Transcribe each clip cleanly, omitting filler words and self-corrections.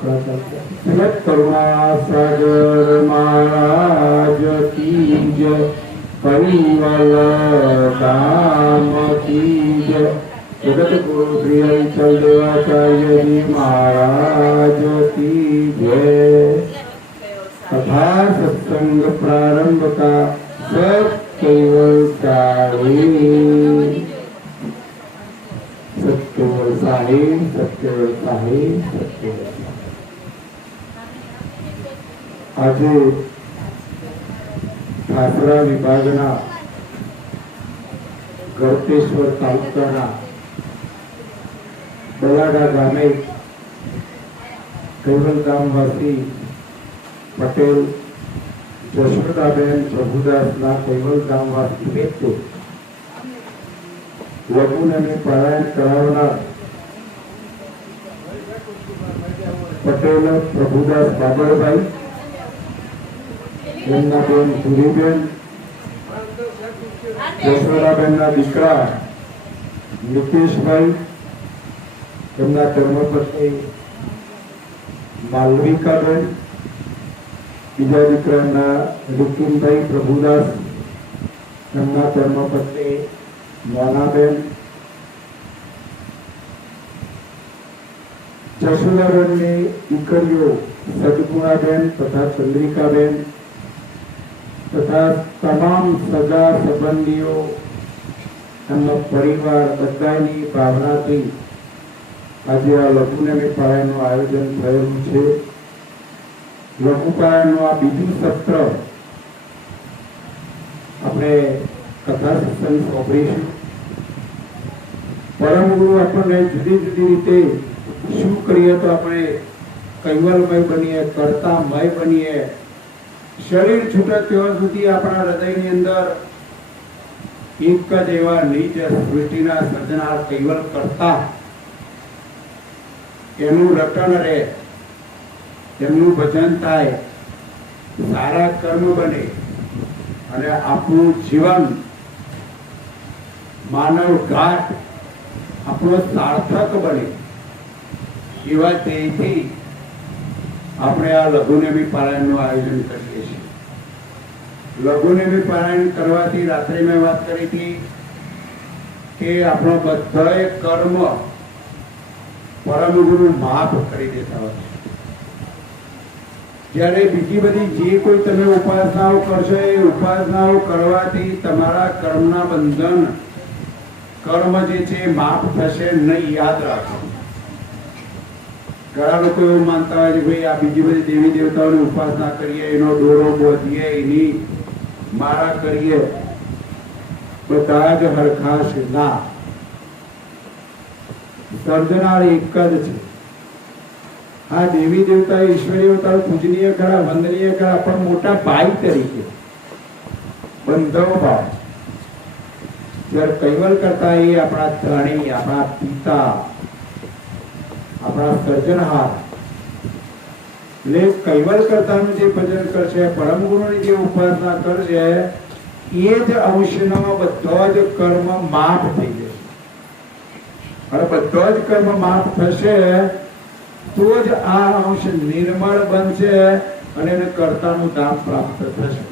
श्रीमद् करुणासागर महाराज की जय, कैवल धाम की जय, जगत गुरु श्री हरिचंद देवाचार्य जी महाराज की जय। कथा सत्संग प्रारंभ का सब केवल साहिब, सत्केवल साहिब, सत्केवल साहिब, सत्केवल साहिब। आज ठाकरा विभागना गरतेश्वर तालुकाना बलाडा गामे कैवलधामवासी पटेल जशोदाबेन प्रभुदासना कैवलधामवासी व्यक्ति लघुने पारायण करावनार पटेल प्रभुदास बाबरभाई, एमना बेन धुरीबेन, जशोदाबेनना दीकरा नितेशभाई, एमना धर्मपत्नी मालविकाबेन, बीजा दीकराना रुकिनभाई प्रभुदास, एमना धर्मपत्नी मोनाबेन, जशोदाबेननी दीकरीओ सद्गुणाबेन तथा चंद्रिकाबेन तथा तमाम सगा संबंधीओ एमनो परिवार बधानी भावनाथी આજે આ લઘુનેમી પારાયણનું આયોજન થયેલું છે। લઘુ પારાયણનું આ બીજું સત્ર આપણે કથા સત્સંગ સાંભળીશું। પરમ ગુરુ આપણને જુદી જુદી રીતે શું કરીએ તો આપણે કૈવલમય બનીએ, કર્તામય બનીએ। શરીર છૂટે ત્યાં સુધી આપણા હૃદયની અંદર એક જ એવા નિજ સૃષ્ટિના સર્જનાર કૈવલ કર્તા એનું રટન રહે, એમનું ભજન થાય, સારા કર્મ બને અને આપણું જીવન માનવ ઘાટ આપણો સાર્થક બને એવા ધ્યેયથી આપણે આ લઘુનેમી પારાયણનું આયોજન કરીએ છીએ। લઘુનેમી પારાયણ કરવાથી રાત્રે મેં વાત કરી હતી કે આપણો બધાય કર્મ પરમ ગુરુ માફ કરી દેતા હોય છે। જ્યારે બીજી બધી જે કોઈ તમે ઉપાસનાઓ કરશો એ ઉપાસનાઓ કરવાથી તમારા કર્મના બંધન કર્મ જે છે માફ થશે નહીં, યાદ રાખો। ઘણા લોકો એવું માનતા હોય છે ભાઈ આ બીજી બધી દેવી દેવતાઓની ઉપાસના કરીએ, એનો ડોરો બોધીએ, એની માળા કરીએ, બધા જ હરખા છે। ના, સર્જનાર એક જ છે। આ દેવી દેવતા ઈશ્વરી અવતાર પૂજનીય ખરા, વંદનીય ખરા, પણ મોટા ભાઈ તરીકે બંધવ ભાવ। જ્યારે કૈવલ કરતા એ આપણા ધણી, આપણા પિતા, આપણા સર્જનહાર, એટલે કૈવલ કરતાનું જે ભજન કરશે, પરમ ગુરુની જે ઉપાસના કરશે, એ જ અંશનો બધો જ કર્મ માફ થઈ જશે। અને બધો જ કર્મ માફ થશે તો જ આ અંશ નિર્મળ બનશે અને એને કર્તાનું ધામ પ્રાપ્ત થશે।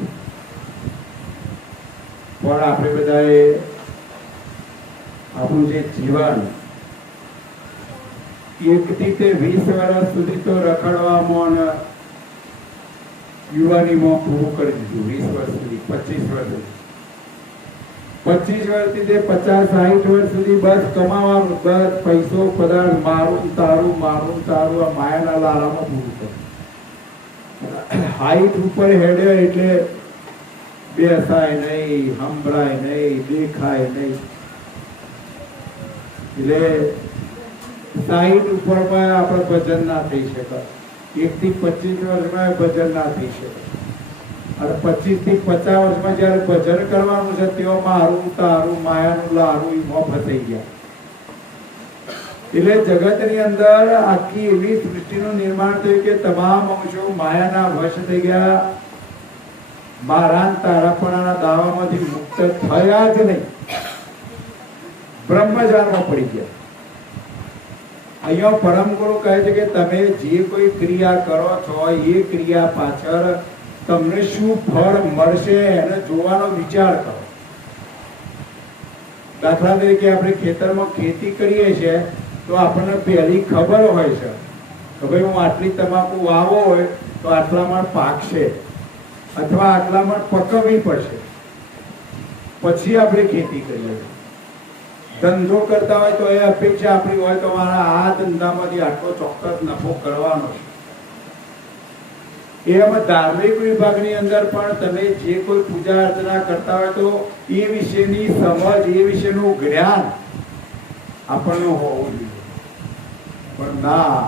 પણ આપણે બધાએ આપણું જે જીવન 1 થી 20 વર્ષ સુધી તો રખડવામાં યુવાનીમાં પૂરું કરી દીધું। 20 વર્ષ સુધી, 25 વર્ષ સુધી, 25 વર્ષથી 50-60 વર્ષ સુધી બસ કમાવાનું, બસ પૈસો પદાર્થ, મારું તારું, મારું તારું, આ માયાના લાલામાં પૂરું કર્યું। હાઈટ ઉપર હેડે એટલે બેસાય નહીં, સંભળાય નહીં, દેખાય નહીં। એટલે 60 ઉપરમાં આપણે ભજન ના થઈ શકે, 1 થી 25 વર્ષમાં ભજન ના થઈ શકે, અને 25 થી 50 વર્ષમાં જયારે ભજન કરવાનું છે તેઓ મારું તારું, માયાનું લારું એમાં ફસાઈ ગયા। એટલે જગતની અંદર આખી એવી સૃષ્ટિનું નિર્માણ થયું કે તમામ અંશો માયાના વશ થઈ ગયા। મારા તારાપણાના દાવામાંથી મુક્ત થયા જ નહીં, બ્રહ્મજાળમાં પડી ગયા। અહીંયા પરમ ગુરુ કહે છે કે તમે જે કોઈ ક્રિયા કરો છો એ ક્રિયા પાછળ તમને શું ફળ મળશે એને જોવાનો વિચાર કરો. દાખલા તરીકે આપણે ખેતરમાં ખેતી કરીએ છીએ તો આપણને પહેલી ખબર હોય છે કે ભાઈ હું આટલી તમાકુ વાવો હોય તો આટલામાં પાકશે અથવા આટલામાં પકવવી પડશે, પછી આપણે ખેતી કરીએ. ધંધો કરતા હોય તો એ અપેક્ષા આપણી હોય તો મારા આ ધંધામાંથી આટલો ચોક્કસ નફો કરવાનો છે. એમ ધાર્મિક વિભાગની અંદર પણ તમે જે કોઈ પૂજા અર્ચના કરતા હોય તો એ વિશેની સમજ, એ વિશેનું જ્ઞાન આપણને હોવું જોઈએ. પણ ના,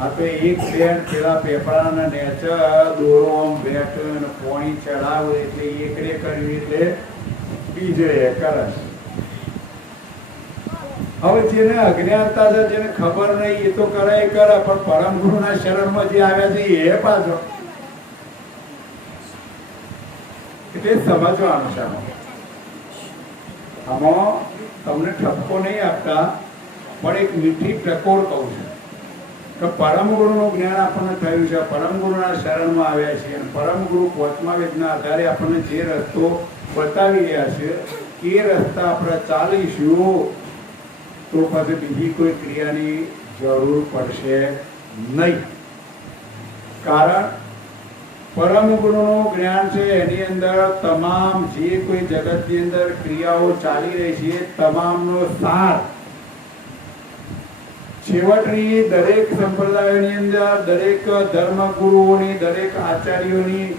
આ તો એક બેન પેલા પેપડાના નેચ દોરો આમ બેઠ અને પોણી ચડાવે એટલે એકડે કરવી એટલે બીજે કરે. હવે જેને અજ્ઞાનતા છે, જેને ખબર નહીં, એ તો કરે કરે, પણ પરમ ગુરુના શરણમાં જે આવ્યા છે એ પાછો એટલે સમજવાનું છે. આમાં તમને ઠપકો નહીં આપતા, પણ એક મીઠી ટકોર કહું છું કે પરમ ગુરુનું જ્ઞાન આપણને થયું છે, પરમ ગુરુના શરણમાં આવ્યા છે અને પરમ ગુરુ પાંચમા વેદના આધારે આપણને જે રસ્તો બતાવી રહ્યા છે એ રસ્તા આપણે ચાલીશું તો પછી બીજી કોઈ ક્રિયાની જરૂર પડશે નહીં. કારણ પરમ ગુરુનું જ્ઞાન છે એની અંદર તમામ જે કોઈ જગતની અંદર ક્રિયાઓ ચાલી રહી છે તમામનો સાર છેવટની દરેક સંપ્રદાયોની અંદર, દરેક ધર્મગુરુઓની, દરેક આચાર્યોની,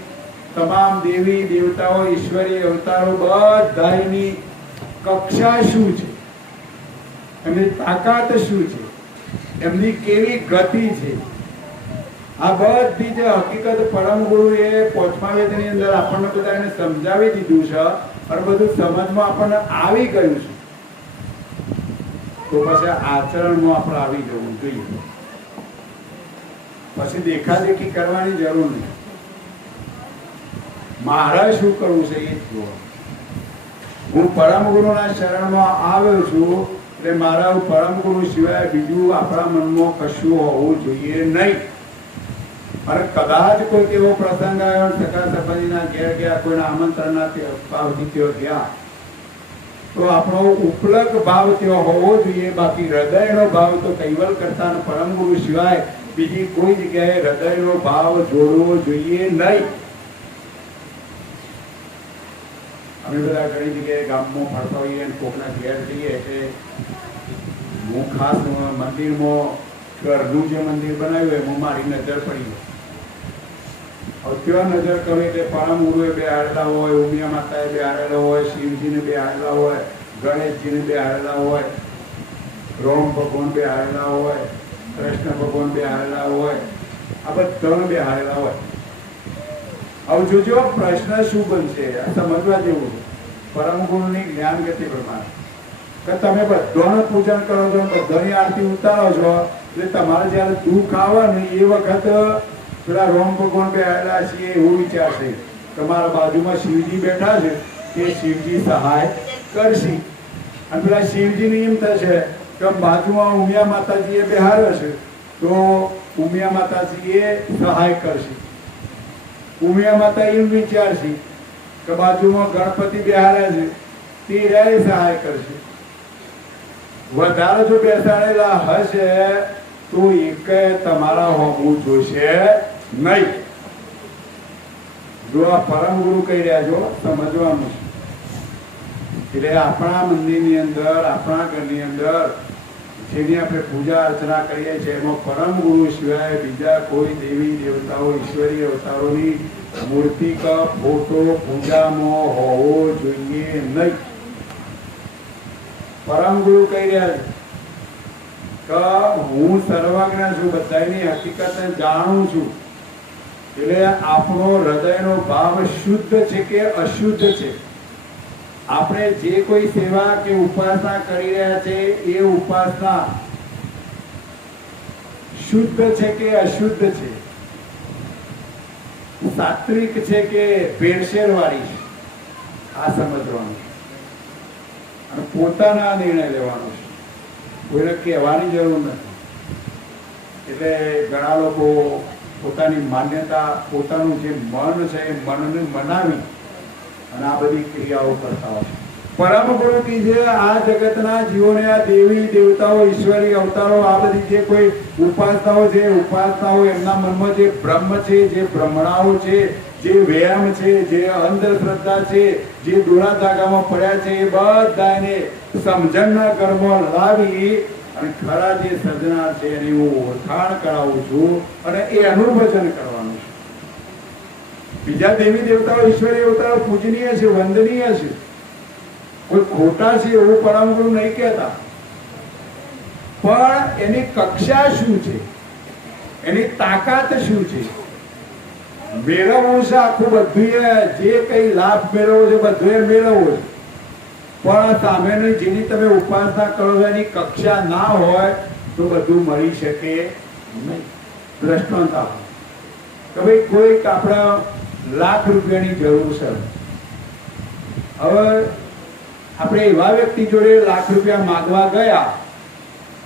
તમામ દેવી દેવતાઓ, ઈશ્વરી અવતારો બધાની કક્ષા શું છે, એમની તાકાત શું છે, એમની કેવી ગતિ છે, આ બધી જે હકીકત પરમ ગુરુએ પાંચમા વેદની અંદર આપણને બધાને સમજાવી દીધું છે અને બધું સમજમાં આપણને આવી ગયું છે. તો પછી આચરણમાં આપણે આવી જવું જોઈએ. પછી દેખાદેખી કરવાની જરૂર નહીં. મારે શું કરવું છે એ જ જુઓ. હું પરમ ગુરુના શરણમાં આવ્યો છું એટલે મારા પરમ ગુરુ સિવાય બીજું આપણા મનમાં કશું હોવું જોઈએ નહીં. અને કદાચ કોઈ એવો પ્રસંગ આવ્યો, સગા સંબંધીના ઘેર ગયા, કોઈના આમંત્રણના ભાવથી તેઓ ગયા, તો આપણો ઉપલક ભાવ તેવો હોવો જોઈએ. બાકી હૃદયનો ભાવ તો કૈવલ કરતા પરમ ગુરુ સિવાય બીજી કોઈ જગ્યાએ હૃદયનો ભાવ જોડવો જોઈએ નહીં. અમે બધા ઘણી જગ્યાએ ગામમાં ફરતા હોઈએ અને કોકના ઘેર જઈએ એટલે હું ખાસ મંદિરમાં ઘરનું જે મંદિર બનાવ્યું એમાં મારી નજર પડી ગઈ. હવે ત્યાં નજર કરે એટલે પરમ ગુરુએ બેહાડેલા હોય, ઉમિયા માતાએ બેહાડેલા હોય, શિવજીને બેહાડેલા હોય, ગણેશજીને બેહાડેલા હોય, રોમ ભગવાન બેહાડેલા હોય, કૃષ્ણ ભગવાન બેહાડેલા હોય, આ બધા બેહાડેલા હોય. હવે જોજો પ્રશ્ન શું બનશે, સમજવા જેવું પરમ ગુરુની જ્ઞાન ગતિ પ્રમાણે કે તમે બધાનું પૂજન કરો છો, બધાની આરતી ઉતારો છો, એટલે તમારે જયારે દુઃખ આવે ને એ વખત પેલા રોમ ભગવાન બેહાડેલા છીએ એવું વિચારશે. તમારા બાજુમાં શિવજી બેઠા છે કે શિવજી સહાય કરશે, અને પેલા શિવજીને એમ થશે કે બાજુમાં ઉમિયા માતાજીએ બેહાડ્યો છે તો ઉમિયા માતાજીએ સહાય કરશે. ઉમિયા માતા એમ વિચારશે કે બાજુમાં ગણપતિ બેહાડ્યા છે તે રે સહાય કરશે. વધારે જો બેસાડેલા હશે તો એક તમારા હોવું જોશે નહીં. જો આ પરમ ગુરુ કહી રહ્યા છો સમજવાનું છે. એટલે આપણા મંદિરની અંદર, આપણા ઘરની અંદર જેની આપણે પૂજા અર્ચના કરીએ છીએ એમાં પરમ ગુરુ સિવાય બીજા કોઈ દેવી દેવતાઓ, ઈશ્વરી અવતારોની મૂર્તિ કે ફોટો પૂજામાં હોવો જોઈએ નહીં. પરમ ગુરુ કહી રહ્યા છે કે હું સર્વજ્ઞ છું, બધાની હકીકતને જાણું છું. એટલે આપણો હૃદયનો ભાવ શુદ્ધ છે કે અશુદ્ધ છે, આપણે જે કોઈ સેવા કે ઉપાસના કરી રહ્યા છે એ ઉપાસના શુદ્ધ છે કે અશુદ્ધ છે, સાત્વિક છે કે ભેળસેળ વાળી છે, આ સમજવાનું અને પોતાના નિર્ણય લેવાનો છે. કોઈને કહેવાની જરૂર નથી. એટલે ઘણા લોકો પોતાની માન્યતા, પોતાનું જે મન છે એ મનને મનાવી અને આ બધી ક્રિયાઓ કરતા હોય છે. પરમ ગુરુ કી જે આ જગતના જીવોને આ દેવી દેવતાઓ, ઈશ્વરી અવતારો, આ બધી જે કોઈ ઉપાસનાઓ છે, ઉપાસનાઓ એમના મનમાં જે બ્રહ્મ છે, જે ભ્રમણાઓ છે, જે વ્યાયામ છે, જે અંધશ્રદ્ધા છે, જે દોરા ધાગામાં પડ્યા છે, એ બધાને સમજણના કર્મો લાવી અને ખરા જે સર્જનાર છે એની હું ઓળખાણ કરાવું છું અને એનું ભજન કરવાનું છે. બીજા દેવી દેવતાઓ, ઈશ્વરી અવતારો પૂજનીય છે, વંદનીય છે, કોઈ ખોટા છે એવું પરમ ગુરુ નહીં કહેતા, પણ એની કક્ષા શું છે, એની તાકાત શું છે, મેળવવું છે આખું બધું, જે કઈ લાભ મેળવવો છે બધું મેળવવો છે, પણ સામેની જેની તમે ઉપાસના કરો છો એની કક્ષા ના હોય તો બધું મળી શકે નહીં. દ્રષ્ટાંત આપો કે ભાઈ કોઈક આપણા લાખ રૂપિયાની જરૂર છે, હવે આપણે એવા વ્યક્તિ જોડે લાખ રૂપિયા માંગવા ગયા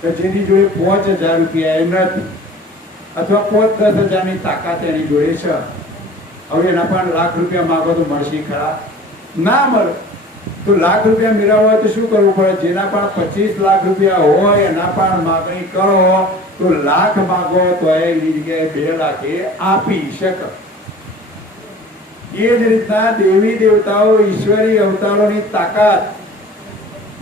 કે જેની જોડે 5,000 રૂપિયા એ નથી, અથવા 5-10,000 તાકાત એની જોડે છે, હવે એના પણ લાખ રૂપિયા માંગો તો મળશે ખરા? ના મળે. તો લાખ રૂપિયા મેળવવા હોય તો શું કરવું પડે? જેના પણ 25 લાખ રૂપિયા હોય એના પણ માગણી કરો તો લાખ માંગો તો એની જગ્યાએ 2 લાખ આપી શકે. એ જ રીતના દેવી દેવતાઓ, ઈશ્વરી અવતારોની તાકાત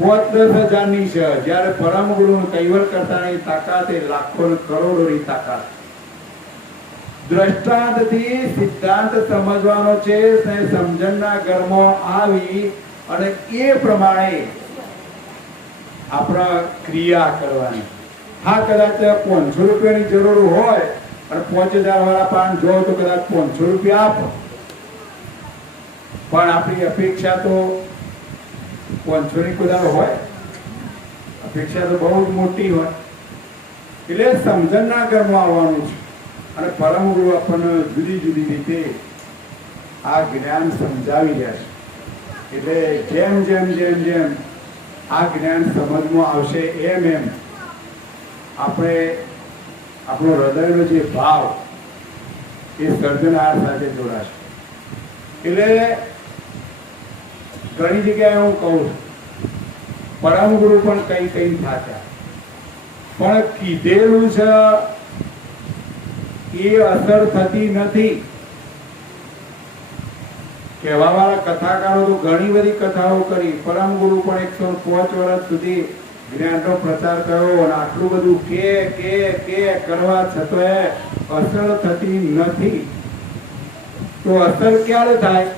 5-10,000 ની છે, જ્યારે પરમ ગુરુ કૈવલ કરતાની તાકાત એ લાખો કરોડોની તાકાત. દ્રષ્ટાંતથી સિદ્ધાંત સમજવાનો છે, સમજણના ઘરમાં આવી અને એ પ્રમાણે આપણા ક્રિયા કરવાની. હા, કદાચ 500 રૂપિયાની જરૂર હોય અને 5,000 વાળા પાન જો તો કદાચ 500 રૂપિયા આપો, પણ આપણી અપેક્ષા તો 500 ની કદાચ હોય, અપેક્ષા તો બહુ જ મોટી હોય. એટલે સમજણના ઘરમાં આવવાનું છે અને પરમ ગુરુ આપણને જુદી જુદી રીતે આ જ્ઞાન સમજાવી રહ્યા છે. એટલે જેમ જેમ જેમ જેમ આ જ્ઞાન સમજમાં આવશે એમ એમ આપણે આપણો હૃદયનો જે ભાવ એ સર્જનાર સાથે જોડાશે. એટલે ઘણી જગ્યાએ હું કહું છું, પરમ ગુરુ પણ કઈ કઈ થાક્યા, પણ કીધેલું છે એ અસર થતી નથી. કહેવા વાળા કથાકારો તો ઘણી બધી કથાઓ કરી, પરમ ગુરુ પણ 105 વર્ષ સુધી જ્ઞાનનો પ્રચાર કર્યો અને આટલું બધું કે કરવા છતાં અસર થતી નથી. તો અસર ક્યારે થાય?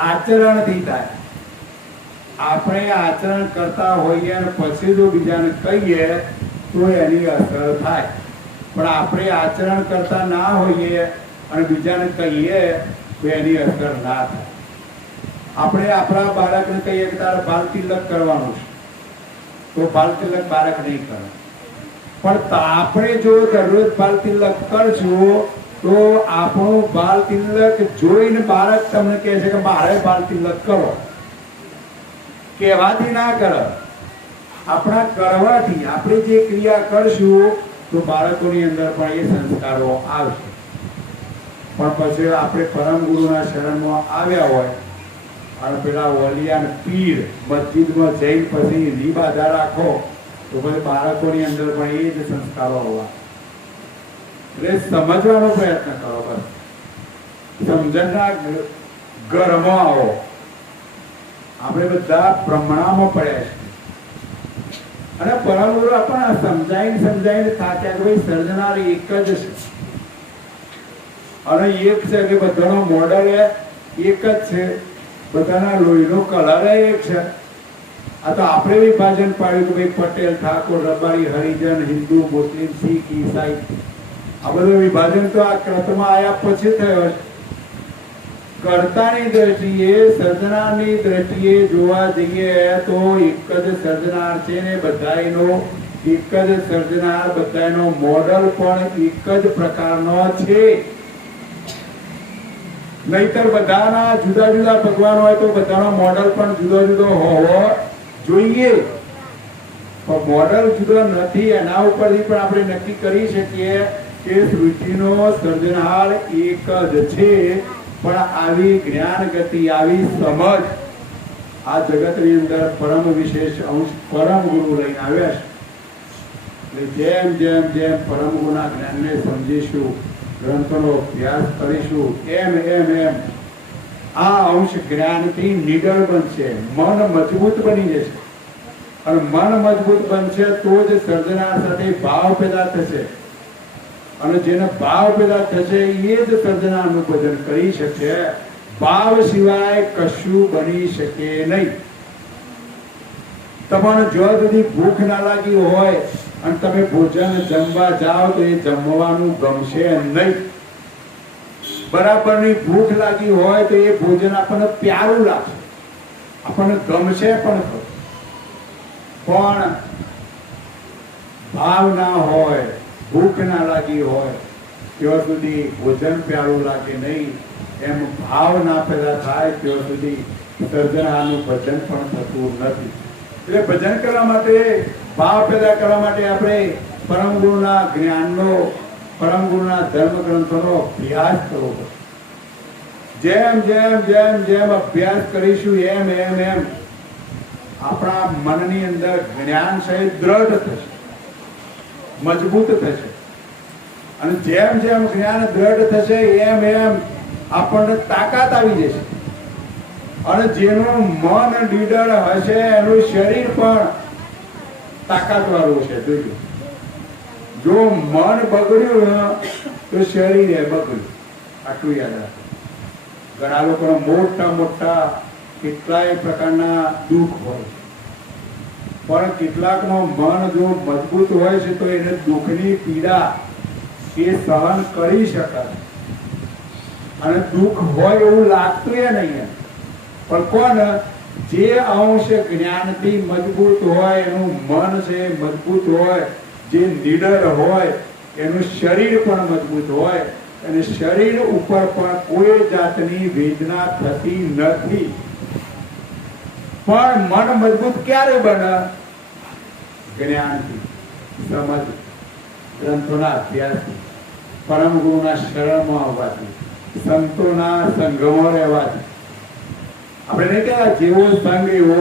આચરણથી થાય. આપણે આચરણ કરતા હોઈએ અને પછી જો બીજાને કહીએ તો એની અસર થાય, પણ આપણે આચરણ કરતા ના હોઈએ અને બીજાને કહીએ તો એની અસર ના થાય. આપણે આપણા બાળકને કહીએ કે તારે બાલ તિલક કરવાનું છે, તો બાલ તિલક બાળક નહીં કરે, પણ આપણે જો દરરોજ બાલ તિલક કરશું તો આપણું બાલ તિલક જોઈને બાળક તમને કહે છે કે મારે બાલ તિલક કરો. કહેવાથી ના કરે, આપણા કરવાથી, આપણે જે ક્રિયા કરશું તો બાળકોની અંદર પણ એ સંસ્કારો આવશે. પણ પછી આપણે પરમ ગુરુના શરણમાં આવ્યા હોય અને પેલા વલિયાન પીર મસ્જિદમાં જઈને પછી નિબાધા રાખો તો પછી બાળકોની અંદર પણ એ જ સંસ્કારો હોવા. એટલે સમજવાનો પ્રયત્ન કરો, બસ સમજણના ઘરમાં આવો. આપણે બધા ભ્રમણામાં પડ્યા છે અને પરમ ગુરુ આપણને સમજાઈને થાક્યા કે ભાઈ સર્જનાર એક જ છે અને એક છે કે બધાનો મોડલ એક જ છે, બધાના લોહીનો કલર એક છે. આ તો આપણે વિભાજન પાડ્યું કે ભાઈ પટેલ, ઠાકોર, રબારી, હરિજન, હિન્દુ, મુસ્લિમ, શીખ, ઈસાઈ, આ બધું વિભાજન તો આ ક્રતમાં આવ્યા પછી થયો છે. કર્તાની દ્રષ્ટિએ, સર્જનારની દ્રષ્ટિએ જોવા જઈએ તો એક જ સર્જનાર છે ને બધાયનો એક જ સર્જનાર, બધાયનો મોડલ પણ એક જ પ્રકારનો છે. નહીતર બધાના જુદા જુદા ભગવાન હોય તો બધાનો મોડલ પણ જુદો જુદો હોવો જોઈએ. પણ મોડલ જુદો નથી. એના ઉપરથી પણ આપણે નક્કી કરી શકીએ કે સૃષ્ટિનો સર્જનહાર એક જ છે, પણ આવી જ્ઞાન ગતિ, આવી સમજ આ જગતની અંદર પરમ વિશેષ અંશ પરમ ગુરુ લઈને આવ્યા છે. એટલે જેમ જેમ જેમ પરમ ગુરુના જ્ઞાનને સમજીશું, ગ્રંથોનો અભ્યાસ કરીશું, એમ એમ એમ આ અંશ જ્ઞાનથી નિડર બનશે, મન મજબૂત બની જશે. અને મન મજબૂત બનશે તો જ સર્જનાર સાથે ભાવ પેદા થશે, અને જેને ભાવ પેદા થશે એ જ સર્જનારનું ભજન કરી શકશે. ભાવ સિવાય કશું બની શકે નહીં. તમારે જો સુધી ભૂખ ના લાગી હોય અને તમે ભોજન જમવા જાઓ તો એ જમવાનું ગમશે નહીં. બરાબરની ભૂખ લાગી હોય તો એ ભોજન આપણને પ્યારું લાગશે, આપણને ગમશે પણ ભાવ ના હોય, ભૂખ ના લાગી હોય ત્યાં સુધી ભોજન પ્યારું લાગે નહીં. એમ ભાવ ના પેદા થાય ત્યાં સુધી સર્જનારનું ભજન પણ થતું નથી. એટલે ભજન કરવા માટે, ભાવ પેદા કરવા માટે આપણે પરમ ગુરુના જ્ઞાનનો, પરમ ગુરુના ધર્મ ગ્રંથોનો અભ્યાસ કરવો પડે. જેમ જેમ જેમ જેમ અભ્યાસ કરીશું એમ એમ એમ આપણા મનની અંદર જ્ઞાન સહિત દ્રઢ થશે, મજબૂત થશે. અને જેમ જેમ જ્ઞાન દ્રઢ થશે એમ એમ આપણને તાકાત આવી જશે. અને જેનું મન નીડર હશે એનું શરીર પણ તાકાત વાળું છે. જો મન બગડ્યું તો શરીર એ બગડ્યું. આટલું યાદ રાખો. ઘણા લોકોના મોટા મોટા કેટલાય પ્રકારના દુઃખ હોય, પણ કેટલાકનો મન જો મજબૂત હોય છે તો એને દુઃખની પીડા એ સહન કરી શકાય. અને દુઃખ હોય એવું લાગતું એ નહીં. પણ કોણ જે અંશ જ્ઞાનથી મજબૂત હોય, એનું મન છે મજબૂત હોય, જે નીડર હોય, એનું શરીર પણ મજબૂત હોય, અને શરીર ઉપર પણ કોઈ જાતની વેદના થતી નથી. પણ મન મજબૂત ક્યારે બને? જ્ઞાનથી, સમજ, ગ્રંથોના અભ્યાસથી, પરમ ગુરુના શરણમાં આવવાથી, સંતોના સંગમાં રહેવાથી. આપણે નહીં કહેતા જેવો સંગ એવો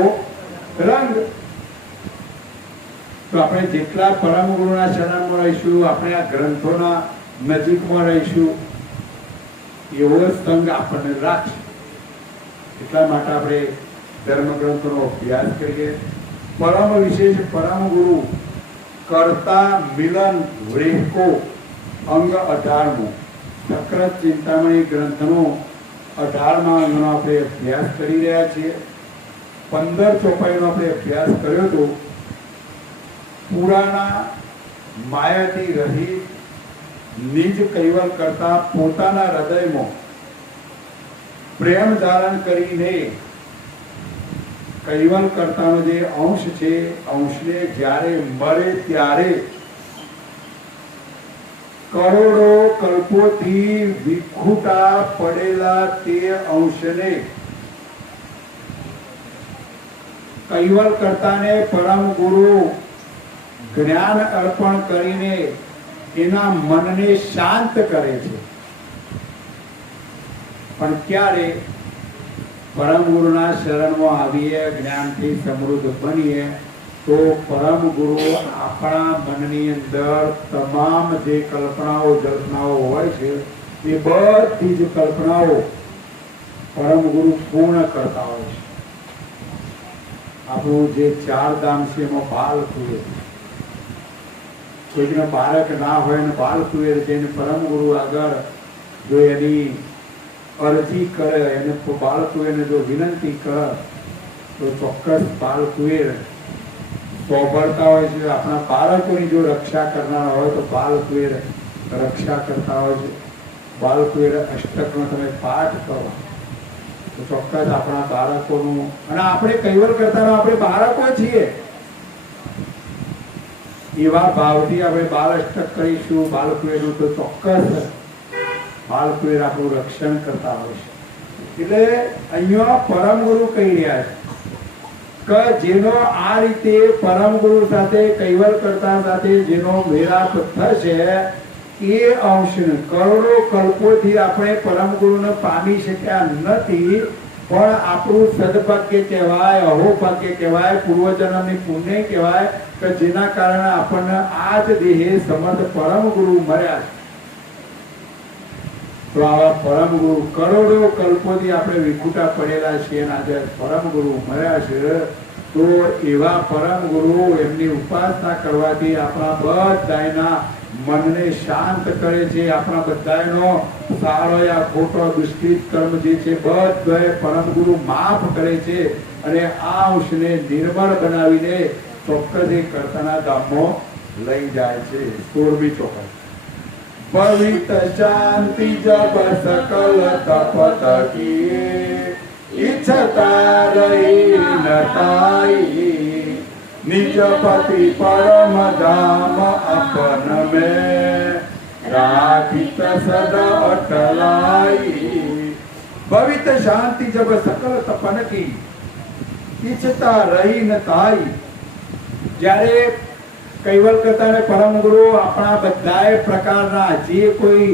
રંગ. તો આપણે જેટલા પરમ ગુરુના શરણમાં રહીશું, આપણે આ ગ્રંથોના નજીકમાં રહીશું, એવો સંગ આપણને રાખશે. એટલા માટે આપણે ધર્મ ગ્રંથોનો અભ્યાસ કરીએ. પરમ વિશેષ પરમ ગુરુ કરતા મિલન રેકો અંગ 18મું સક્રત ચિંતામણી ગ્રંથનો 18મા અંગનો આપણે અભ્યાસ કરી રહ્યા છીએ. 15 ચોપાઈનો આપણે અભ્યાસ કર્યો હતો. પુરાણા માયાથી રહિત નિજ કૈવલ કરતા પોતાના હૃદયમાં પ્રેમ ધારણ કરીને કૈવલ કરતાનો જે અંશ છે, અંશને જ્યારે મરે ત્યારે કરોડો કલ્પોથી વિખૂટા પડેલા તે અંશને કૈવલ કરતાને પરમ ગુરુ જ્ઞાન અર્પણ કરીને એના મનને શાંત કરે છે. પણ ક્યારે? પરમ ગુરુના શરણમાં આવીએ, જ્ઞાનથી સમૃદ્ધ બનીએ, તો પરમ ગુરુ આપણા મનની અંદર તમામ જે કલ્પનાઓ જલ્પનાઓ હોય છે એ બધી જ કલ્પનાઓ પરમ ગુરુ પૂર્ણ કરતા હોય છે. આપણું જે 4 ધામ છે એમાં બાલ કુવેર, કોઈકને બાળક ના હોય ને બાલ કુવેર જઈને પરમ ગુરુ આગળ જો એની અરજી કરે, એને બાલ કુવેરને જો વિનંતી કરે તો ચોક્કસ બાલ કુવેર સોંપડતા હોય છે. આપણા બાળકોની જો રક્ષા કરનાર હોય તો બાલ કુવેર રક્ષા કરતા હોય છે. બાલ કુવેર અષ્ટકનો તમે પાઠ કરો તો ચોક્કસ આપણા બાળકોનું, અને આપણે કૈવલ કરતા આપણે બાળકો છીએ, એવા ભાવથી આપણે બાલ અષ્ટક કરીશું બાલ કુવેરનું તો ચોક્કસ બાલ કુવેર આપણું રક્ષણ કરતા હોય છે. એટલે અહીંયા પરમ ગુરુ કહી રહ્યા છે કે જેનો આ રીતે પરમ ગુરુ સાથે કૈવલ કરતા સાથે જેનો મેળાપ થશે એ અંશને કરોડો કલ્પોથી આપણે પરમ ગુરુને પામી શક્યા નથી, પણ આપણું સદભાગ્ય કહેવાય, અહોભાગ્ય કહેવાય, પૂર્વજન્મની પુણ્ય કહેવાય કે જેના કારણે આપણને આ જ દેહે સમર્થ પરમ ગુરુ મળ્યા છે. તો આવા પરમ ગુરુ કરોડો કલ્પોથી આપણે વિખૂટા પડેલા છીએ અને આજે પરમ ગુરુ મળ્યા છે. તો એવા પરમ ગુરુ એમની ઉપાસના કરવાથી આપણા બધાના મનને શાંત કરે છે, આપણા બધાનો સારો યા ખોટો દુષ્કૃત કર્મ જે છે બધે પરમ ગુરુ માફ કરે છે અને આ અંશને નિર્મળ બનાવીને ચોક્કસ એ કર્તાના ધામમાં લઈ જાય છે. 16મી ચોક્કસ પવિત શાંતિ જબ સકલ તપત કી ઈચ્છતા રહી નતાઈ નિજ પતિ પરમ ધામ અપન મેં રાખિત સદા અટલાઈ. ભવિત શાંતિ જબ સકલ તપન કી ઈચ્છતા રહી નતાઈ. જ્યારે કૈવલ કરતા ને પરમ ગુરુ આપણા બધાય પ્રકારના જે કોઈ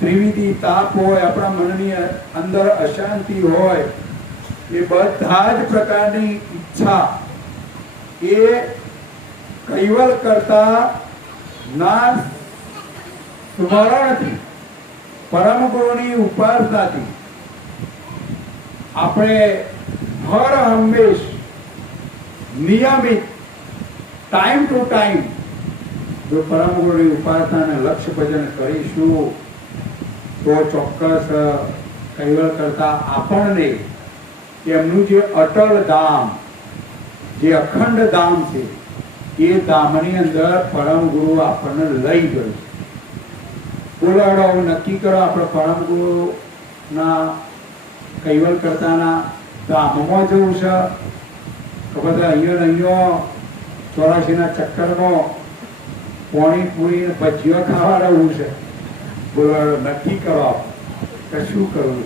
ત્રિવિધિ તાપ હોય, આપણા મનની અંદર અશાંતિ હોય, એ બધા જ પ્રકારની ઈચ્છા એ કૈવલ કરતા ના સ્મરણથી, પરમ ગુરુની ઉપાસનાથી આપણે હર હંમેશ નિયમિત ટાઈમ ટુ ટાઈમ જો પરમ ગુરુની ઉપાસનાને લક્ષ્ય ભજન કરીશું તો ચોક્કસ કૈવલ કરતા આપણને એમનું જે અટલ ધામ, જે અખંડ ધામ છે એ ધામની અંદર પરમ ગુરુ આપણને લઈ ગયું. બોલાડો નક્કી કરો આપણે પરમ ગુરુના કૈવલ કરતાના ધામમાં જવું છે તો બધા અહીંયા 84ના ચક્કરમાં પાણીપુરી ને ભજીયો ખાવા રહેવું છે. બોલાડો નક્કી કરો કે શું કરવું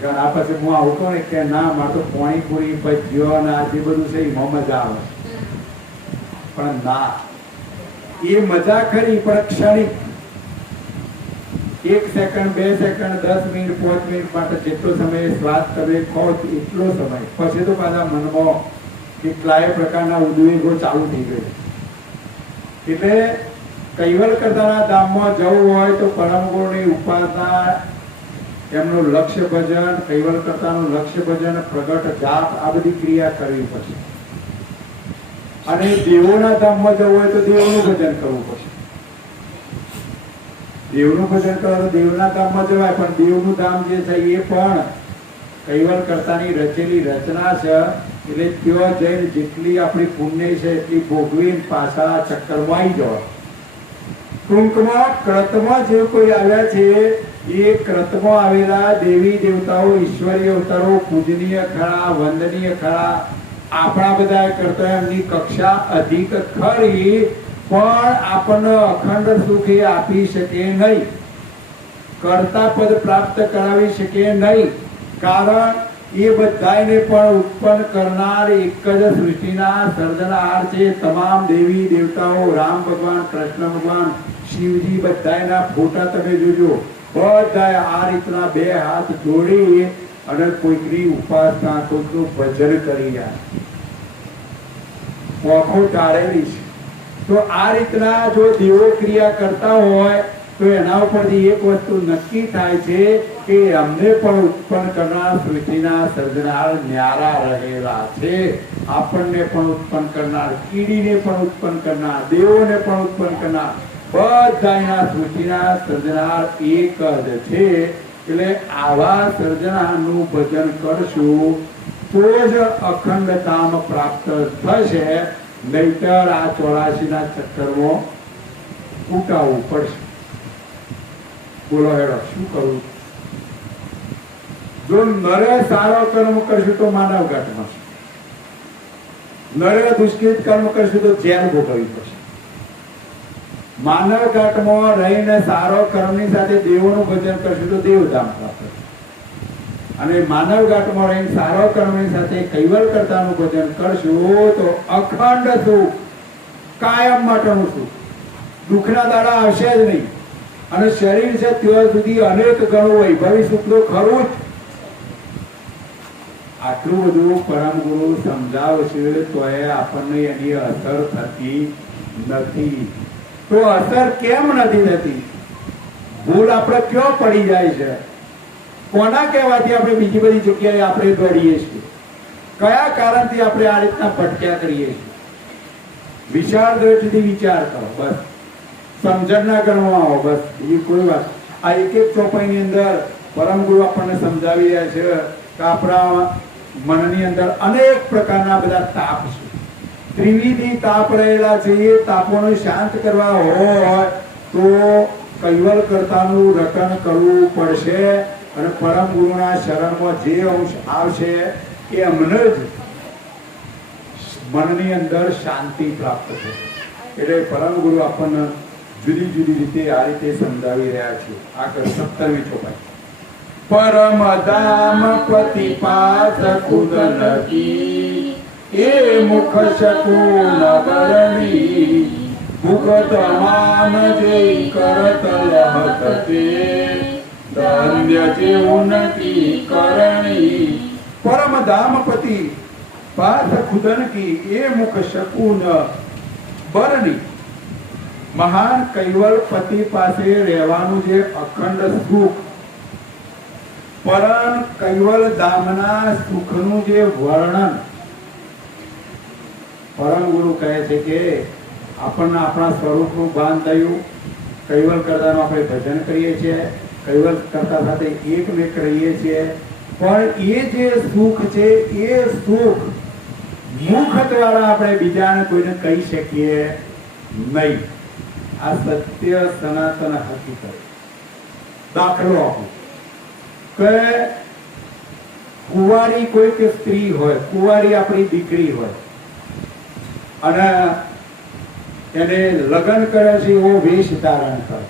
છે. આ પછી હું આવું કહું ને કે ના મારે તો પાણીપુરી ભજીયો ને આ જે બધું છે એમાં મજા આવે, પણ ના, એ મજા ખરી પણ ક્ષણિક. 1 સેકન્ડ 2 સેકન્ડ 10 મિનિટ 5 મિનિટ માટે જેટલો સમય સ્વાદ તમે ખો એટલો સમય, પછી તો પાછા મનમાં કેટલાય પ્રકારના ઉદ્વેગો ચાલુ થઈ ગયો. એટલે કૈવલ કરતાના ધામમાં જવું હોય તો પરમ ગુરુની ઉપાસના, એમનું લક્ષ્ય ભજન, કૈવલ કરતાનું લક્ષ્ય ભજન, પ્રગટ જાપ, આ બધી ક્રિયા કરવી પડશે. અને દેવોના ધામમાં જવું હોય તો દેવનું ભજન કરવું પડશે. દેવનું ભજન કરો તો દેવના ધામમાં જવાય, પણ દેવનું ધામ જે છે એ પણ કૈવલ કરતાની રચેલી રચના છે. એટલે ત્યાં જઈને જેટલી આપણી પુણ્ય છે એટલી ભોગવી પાછા ચક્કરમાં આવી જવા. ટૂંકમાં ક્રતમાં જે કોઈ આવ્યા છે એ ક્રતમાં આવેલા દેવી દેવતાઓ, ઈશ્વરીય અવતારો પૂજનીય ખરા, વંદનીય ખરા. આપણા બધા કરતા એમની કક્ષા અધિક ખરી, પણ આપણને અખંડ સુખ એ આપી શકે નહીં, કર્તા પદ પ્રાપ્ત કરાવી શકે નહીં. કારણ એ બધાને પણ ઉત્પન્ન કરનાર એક જ સૃષ્ટિના સર્જનહાર છે. તમામ દેવી દેવતાઓ, રામ ભગવાન, કૃષ્ણ ભગવાન, શિવજી, બધાના ફોટા તમે જોજો. બધા આ રીતના 2 હાથ જોડી અને કોઈકની ઉપાસના, કોઈકનું ભજન કરી રહ્યા, ઓખો ટાળેલી છે. તો આ રીતના જો દેવો ક્રિયા કરતા હોય તો એના ઉપરથી એક વસ્તુ નક્કી થાય છે કે અમને પણ ઉત્પન્ન કરનાર સૃષ્ટિના સર્જનાર ન્યારા રહેલા છે. આપણને પણ ઉત્પન્ન કરનાર, કીડીને પણ ઉત્પન્ન કરનાર, દેવોને પણ ઉત્પન્ન કરનાર, બધાના સૃષ્ટિના સર્જનાર એક જ છે. એટલે આવા સર્જનારનું ભજન કરશું તો જ અખંડતામ પ્રાપ્ત થશે, નહીતર આ 84ના ચક્કરમાં ઉટાવવું પડશે. બોલો હેડો શું કરવું? જો નરે સારો કર્મ કરશું તો માનવ ઘાટમાં, નરે દુષ્કૃત કર્મ કરશું તો જેલ ભોગવવી પડશે. માનવ ઘાટમાં રહીને સારો કર્મની સાથે દેવોનું ભજન કરશું તો દેવધામ પ્રાપ્ત થશે. અને માનવ ઘાટમાં રહીને સારો કર્મની સાથે કૈવલ કરતાનું ભજન કરશું તો અખંડ સુખ, કાયમ માટેનું સુખ, દુઃખના દાડા આવશે જ નહીં. અને શરીર છે ત્યાં સુધી અનેક ગણું વૈભવી સુખ તો ખરું જ. આટલું બધું પરમ ગુરુ સમજાવશે તો આપણને એની અસર થતી નથી. તો અસર કેમ નથી થતી? ભૂલ આપણે ક્યાં પડી જાય છે? કોના કહેવાથી આપણે બીજી બધી જગ્યાએ આપણે દોડીએ છીએ? કયા કારણથી આપણે આ રીતના ભટક્યા કરીએ છીએ? વિચાર દ્રષ્ટિથી વિચાર કરો, બસ. સમજણના કરવામાં આવો, બસ. બીજી કોઈ વાત. આ એક એક ચોપાઈની અંદર પરમ ગુરુ આપણને સમજાવી રહ્યા છે કે આપણા મનની અંદર અનેક પ્રકારના બધા તાપ છે. ત્રિવિધી તાપ રહેલા છે. એ તાપોને શાંત કરવા હોય તો કૈવલ કરતાનું રટન કરવું પડશે. અને પરમ ગુરુના શરણમાં જે અંશ આવશે એ અમને જ મનની અંદર શાંતિ પ્રાપ્ત થશે. એટલે પરમ ગુરુ આપણને જુદી જુદી રીતે આ રીતે સમજાવી રહ્યા છે. આગળ 17મી ચોપાઈ. પરમ ધામ પતિ પાસ કુદન કી એ મુખ શકુન કરણી ભૂગત માન જે કરત લહત તે ધન્ય જેવું કી કરણી. પરમ ધામ પતિ પાસ ખુદન કી એ મુખ શકુન બરણી. મહાન કૈવલ પતિ પાસે રહેવાનું જે અખંડ સુખ, પરમ કૈવલ ધામના સુખનું જે વર્ણન પરમ ગુરુ કહે છે કે આપણને આપણા સ્વરૂપનું ભાન થયું. કૈવલ કરતાનું આપણે ભજન કરીએ છીએ, કૈવલ કરતા સાથે એકમેક રહીએ છીએ. પણ એ જે સુખ છે એ સુખ મુખ દ્વારા આપણે બીજાને કોઈને કહી શકીએ નહીં. આ સત્ય સનાતન હકીકત. દાખલો આપો કે કુંવારી કોઈ કે સ્ત્રી હોય, કુંવારી આપણી દીકરી હોય અને એને લગ્ન કરે છે એવો વેશ ધારણ કરે.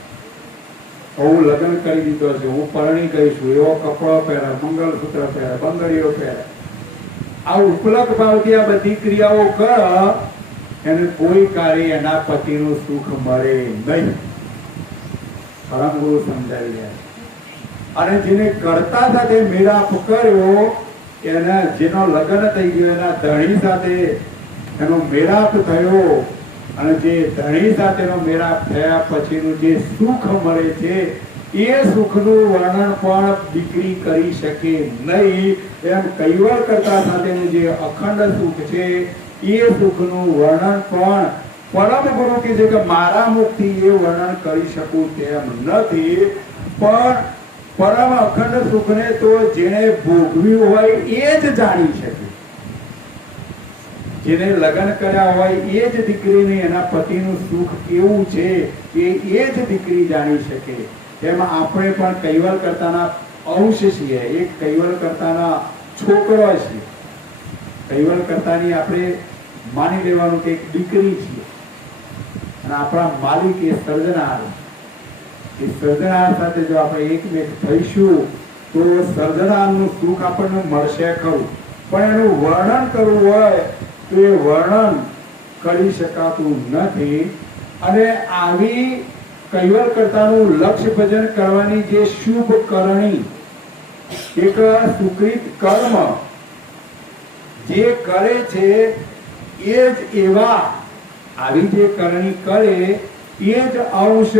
હું લગ્ન કરી દીધો છે, હું પરણી ગઈ છું, એવો કપડો પહેરે, મંગલસૂત્ર પહેરે, બંગડીઓ પહેરે. આ ઉપલક ભાવથી આ બધી ક્રિયાઓ કરે, એને કોઈ કાર્ય એના પતિનું સુખ મળે નહીં. પરમ ગુરુ સમજાવી રહ્યા છે. અને જેને કરતા સાથે મેળાપ કર્યો, એના જેનો લગ્ન થઈ ગયો, એના ધણી સાથે એનો મેળાપ થયો, અને જે ધણી સાથેનો મેળાપ થયા પછીનું જે સુખ મળે છે એ સુખનું વર્ણન પણ દીકરી કરી શકે નહીં. એમ કૈવલ કરતા સાથેનું જે અખંડ સુખ છે એ સુખનું વર્ણન પણ પરમ ગુરુ કહે છે કે મારા મુખથી એ વર્ણન કરી શકું તેમ નથી. પણ પરમ અખંડ સુખને તો જેને ભોગવ્યું હોય એ જ જાણી શકે. જેને લગ્ન કર્યા હોય એ જ દીકરીને એના પતિનું સુખ કેવું છે એ જ દીકરી જાણી શકે. એમાં આપણે પણ કૈવલ કરતાના અંશ છીએ, એક કૈવલ કરતાના છોકરો છીએ. કૈવલ કરતાની આપણે માની લેવાનું કે એક દીકરી છીએ. અને આપણા માલિક એ સર્જનાર. એ સર્જનાર સાથે જો આપણે એકમેક થઈશું તો સર્જનારનું સુખ આપણને મળશે ખરું. પણ એનું વર્ણન કરવું હોય તો એ વર્ણન કરી શકાતું નથી. અને આવી કૈવલ કરતાનું લક્ષ્ય ભજન કરવાની જે શુભ કરણી, એક સુકૃત કર્મ જે કરે છે એ જ એવા આવી જે કરણી કરે એ જ અંશ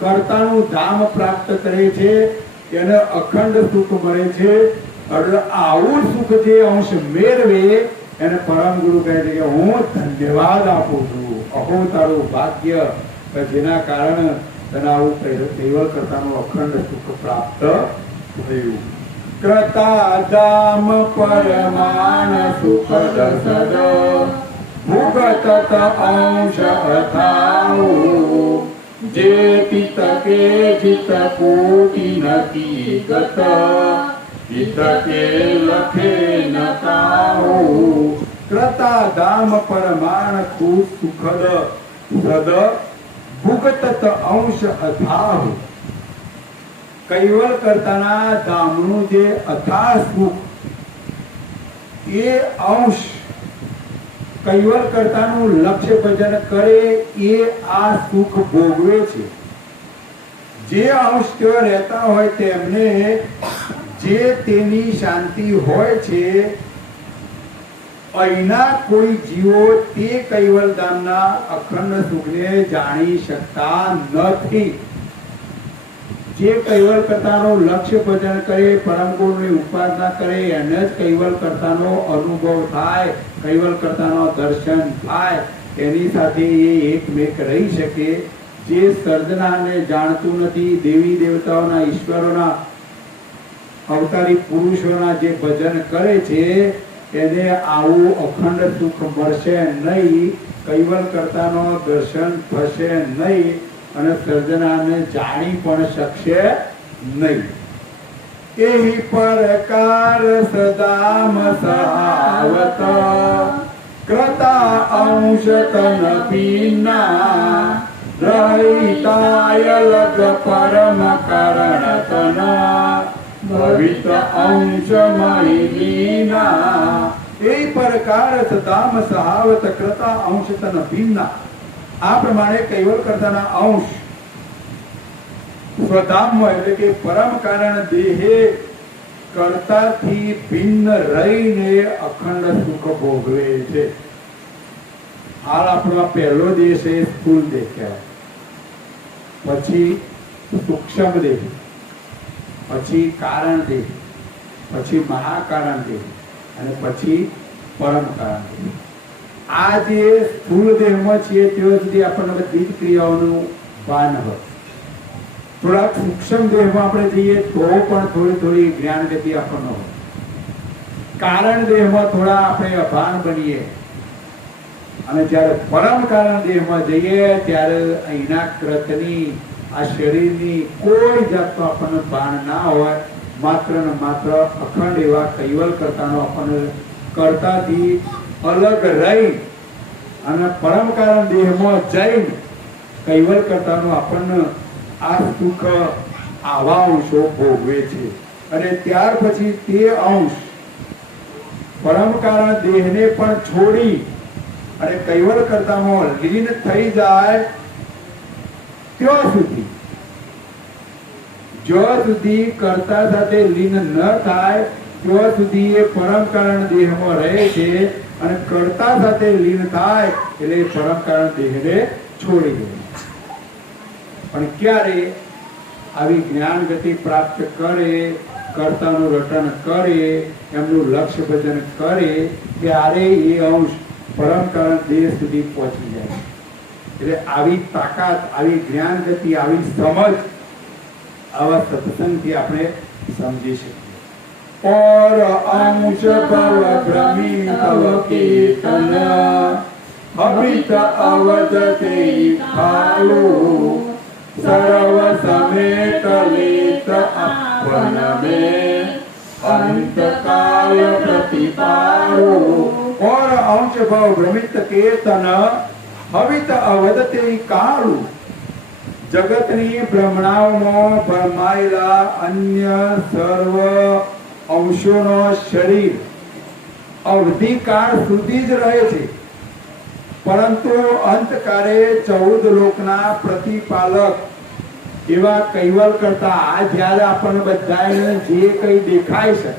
કર્તાનું ધામ પ્રાપ્ત કરે છે, એને અખંડ સુખ મળે છે. એટલે આવું સુખ જે અંશ મેળવે એને પરમ ગુરુ કહે છે કે હું ધન્યવાદ આપું છું. અહો તારું ભાગ્ય કે જેના કારણે તને આવું કૈવલ કરતાનું અખંડ સુખ પ્રાપ્ત થયું. કરતા ધામ પરમાન સુખ દસદ ભૂગત અંશ અથાઉ જે પિતકે જીત કોટી નથી ગત પિતકે લખે નતાઉ. કરતા ધામ પરમાન ખૂબ સુખદ સદ ભૂગત અંશ અથાઉ. કૈવલ કરતાના ધામનું જે અથાહ સુખ, એ અંશ કૈવલ કરતાનું લક્ષ્ય ભજન કરે એ આ સુખ ભોગવે છે. જે અંશ તેઓ રહેતા હોય તેમને જે તેની શાંતિ હોય છે, અહીંના કોઈ જીવો તે કૈવલ ધામના અખંડ સુખને જાણી શકતા નથી. જે કૈવલ કરતાનું લક્ષ્ય ભજન કરે, પરમ ગુરુની ઉપાસના કરે, એને જ કૈવલ કરતાનો અનુભવ થાય, કૈવલ કરતાનો દર્શન થાય. એની સાથે એ એકમેક રહી શકે. જે સર્જનાને જાણતું નથી, દેવી દેવતાઓના, ઈશ્વરોના, અવતારી પુરુષોના જે ભજન કરે છે, એને આવું અખંડ સુખ મળશે નહીં, કૈવલ કરતાનો દર્શન થશે નહીં, અને સર્જનાને જાણી પણ શકશે નહીં. એહી પરકાર સદામ સહાવત કૃતા અંશ તન પીના રહિતાય લગ પરમ કરણ તન ભવિત અંશ મહિલીના. એ પ્રકાર સદામ સહાવત કૃતા અંશ તન ભીમના. આ પ્રમાણે કૈવલ કરતાના અંશ સ્વધામમાં એટલે કે પરમ કારણ દેહે કર્તાથી ભિન્ન રહીને અખંડ સુખ ભોગવે છે. હાલ આપણો પહેલો દેહ છે સ્થૂલ દેહ કહેવાય, પછી સૂક્ષ્મ દેહ, પછી કારણ દેહ, પછી મહાકારણ દેહ, અને પછી પરમ કારણ દેહ. આ જે સ્થૂળ દેહમાં છીએ ત્યાં સુધી આપણને બધી જ ક્રિયાઓનું ભાન હોય. થોડાક સૂક્ષ્મ દેહમાં આપણે જઈએ તો પણ થોડી થોડી જ્ઞાન ગતિ આપણને હોય. કારણ દેહમાં થોડા આપણે અભાન બનીએ, અને જ્યારે પરમ કારણ દેહમાં જઈએ ત્યારે અહીંના કૃતની, આ શરીરની કોઈ જાતનું આપણને ભાન ના હોય. માત્ર ને માત્ર અખંડ એવા કૈવલ કરતાનો આપણને કરતાથી અલગ રહી અને પરમ કારણ દેહમાં જઈને કૈવલ કરતાનું આપણને આ સુખ આવા અંશો ભોગવે છે. અને ત્યાર પછી તે અંશ પરમ કારણ દેહને પણ છોડી અને કૈવલ કરતામાં લીન થઈ જાય ત્યાં સુધી, જ્યાં સુધી કર્તા સાથે લીન ન થાય ત્યાં સુધી એ પરમ કારણ દેહમાં રહે છે. અને કર્તા સાથે લીન થાય એટલે પરમ કારણ દેહને છોડી દે. પણ ક્યારે આવી જ્ઞાન ગતિ પ્રાપ્ત કરે, કર્તાનું રટન કરે, એમનું લક્ષ્ય ભજન કરે, ત્યારે એ અંશ પરમ કારણ દેહ સુધી પહોંચી જાય. એટલે આવી તાકાત, આવી જ્ઞાન ગતિ, આવી સમજ આવા સત્સંગથી આપણે સમજી શકીએ. और अंश भव भ्रमित केतन अभित अवदते खालो सर्व समेत लेत अपन में अंत काल प्रतिपारो. और अंश भव भ्रमित केतन अभित अवदते कालो. જગતની ભ્રમણાઓમાં ભરમાયેલા અન્ય સર્વ અંશોનો શરીર અવધિકાળ સુધી જ રહે છે, પરંતુ અંતકાળે 14 લોકના પ્રતિપાલક એવા કૈવલ કરતા આ જ્યારે આપણને બધાને જે કંઈ દેખાય છે,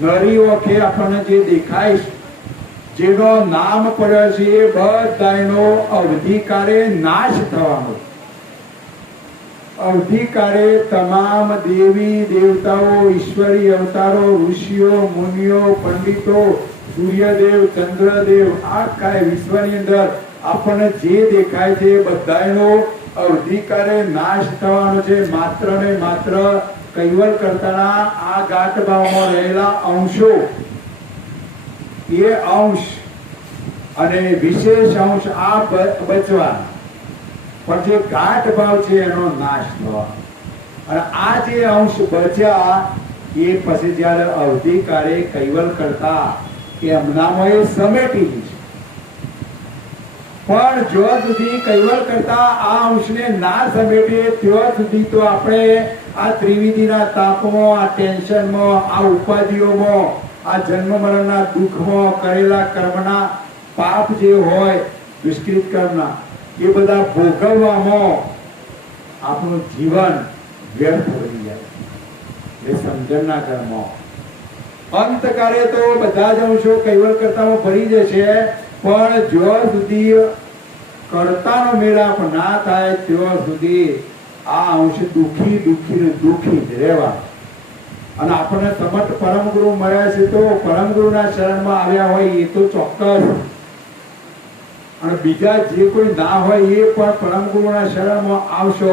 નરી ઓખે આપણને જે દેખાય છે, જેનો નામ પડ્યો છે, એ બધાનો અવધિકાળે નાશ થવાનો. અવધિકાળે તમામ દેવી દેવતાઓ, ઈશ્વરી અવતારો, ઋષિઓ, મુનિઓ, પંડિતો, સૂર્યદેવ, ચંદ્રદેવ, આખા વિશ્વની અંદર આપણને જે દેખાય છે બધાનો અવધિકાળે નાશ થવાનો છે. માત્ર ને માત્ર કૈવલ કરતાના આ ગાંઠ ભાવમાં રહેલા અંશો, એ અંશ અને વિશેષ અંશ આ બચવા, પણ જે ગાંઠ ભાવ છે એનો નાશ થવાનો. અને આ જે અંશ બચ્યા એ પછી જયારે અવધિકાળે કૈવલ કરતા એમનામાં એ સમેટી છે. પણ જો સુધી કૈવલ કરતા આ અંશને ના સમેટે ત્યાં સુધી તો આપણે આ ત્રિવિધિના તાપમાં, આ ટેન્શનમાં, આ ઉપાધિઓમાં, આ જન્મ મરણના દુઃખમાં, કરેલા કર્મના પાપ જે હોય દુષ્કૃત કર્મના એ બધા ભોગવવામાં આપણું જીવન વ્યર્થ બની જાય. એ સમજણના કર્મો અંતકાળે તો બધા જ અંશો કૈવલ કરતામાં ભરી જશે, પણ જ્યાં સુધી કર્તાનો મેળાપ ના થાય ત્યાં સુધી આ અંશ દુઃખી દુઃખી દુઃખી જ રહેવા. અને આપણને સમર્થ પરમ ગુરુ મળ્યા છે તો પરમ ગુરુના શરણમાં આવ્યા હોય એ તો ચોક્કસ, અને બીજા જે કોઈ ના હોય એ પણ પરમ ગુરુના શરણમાં આવશો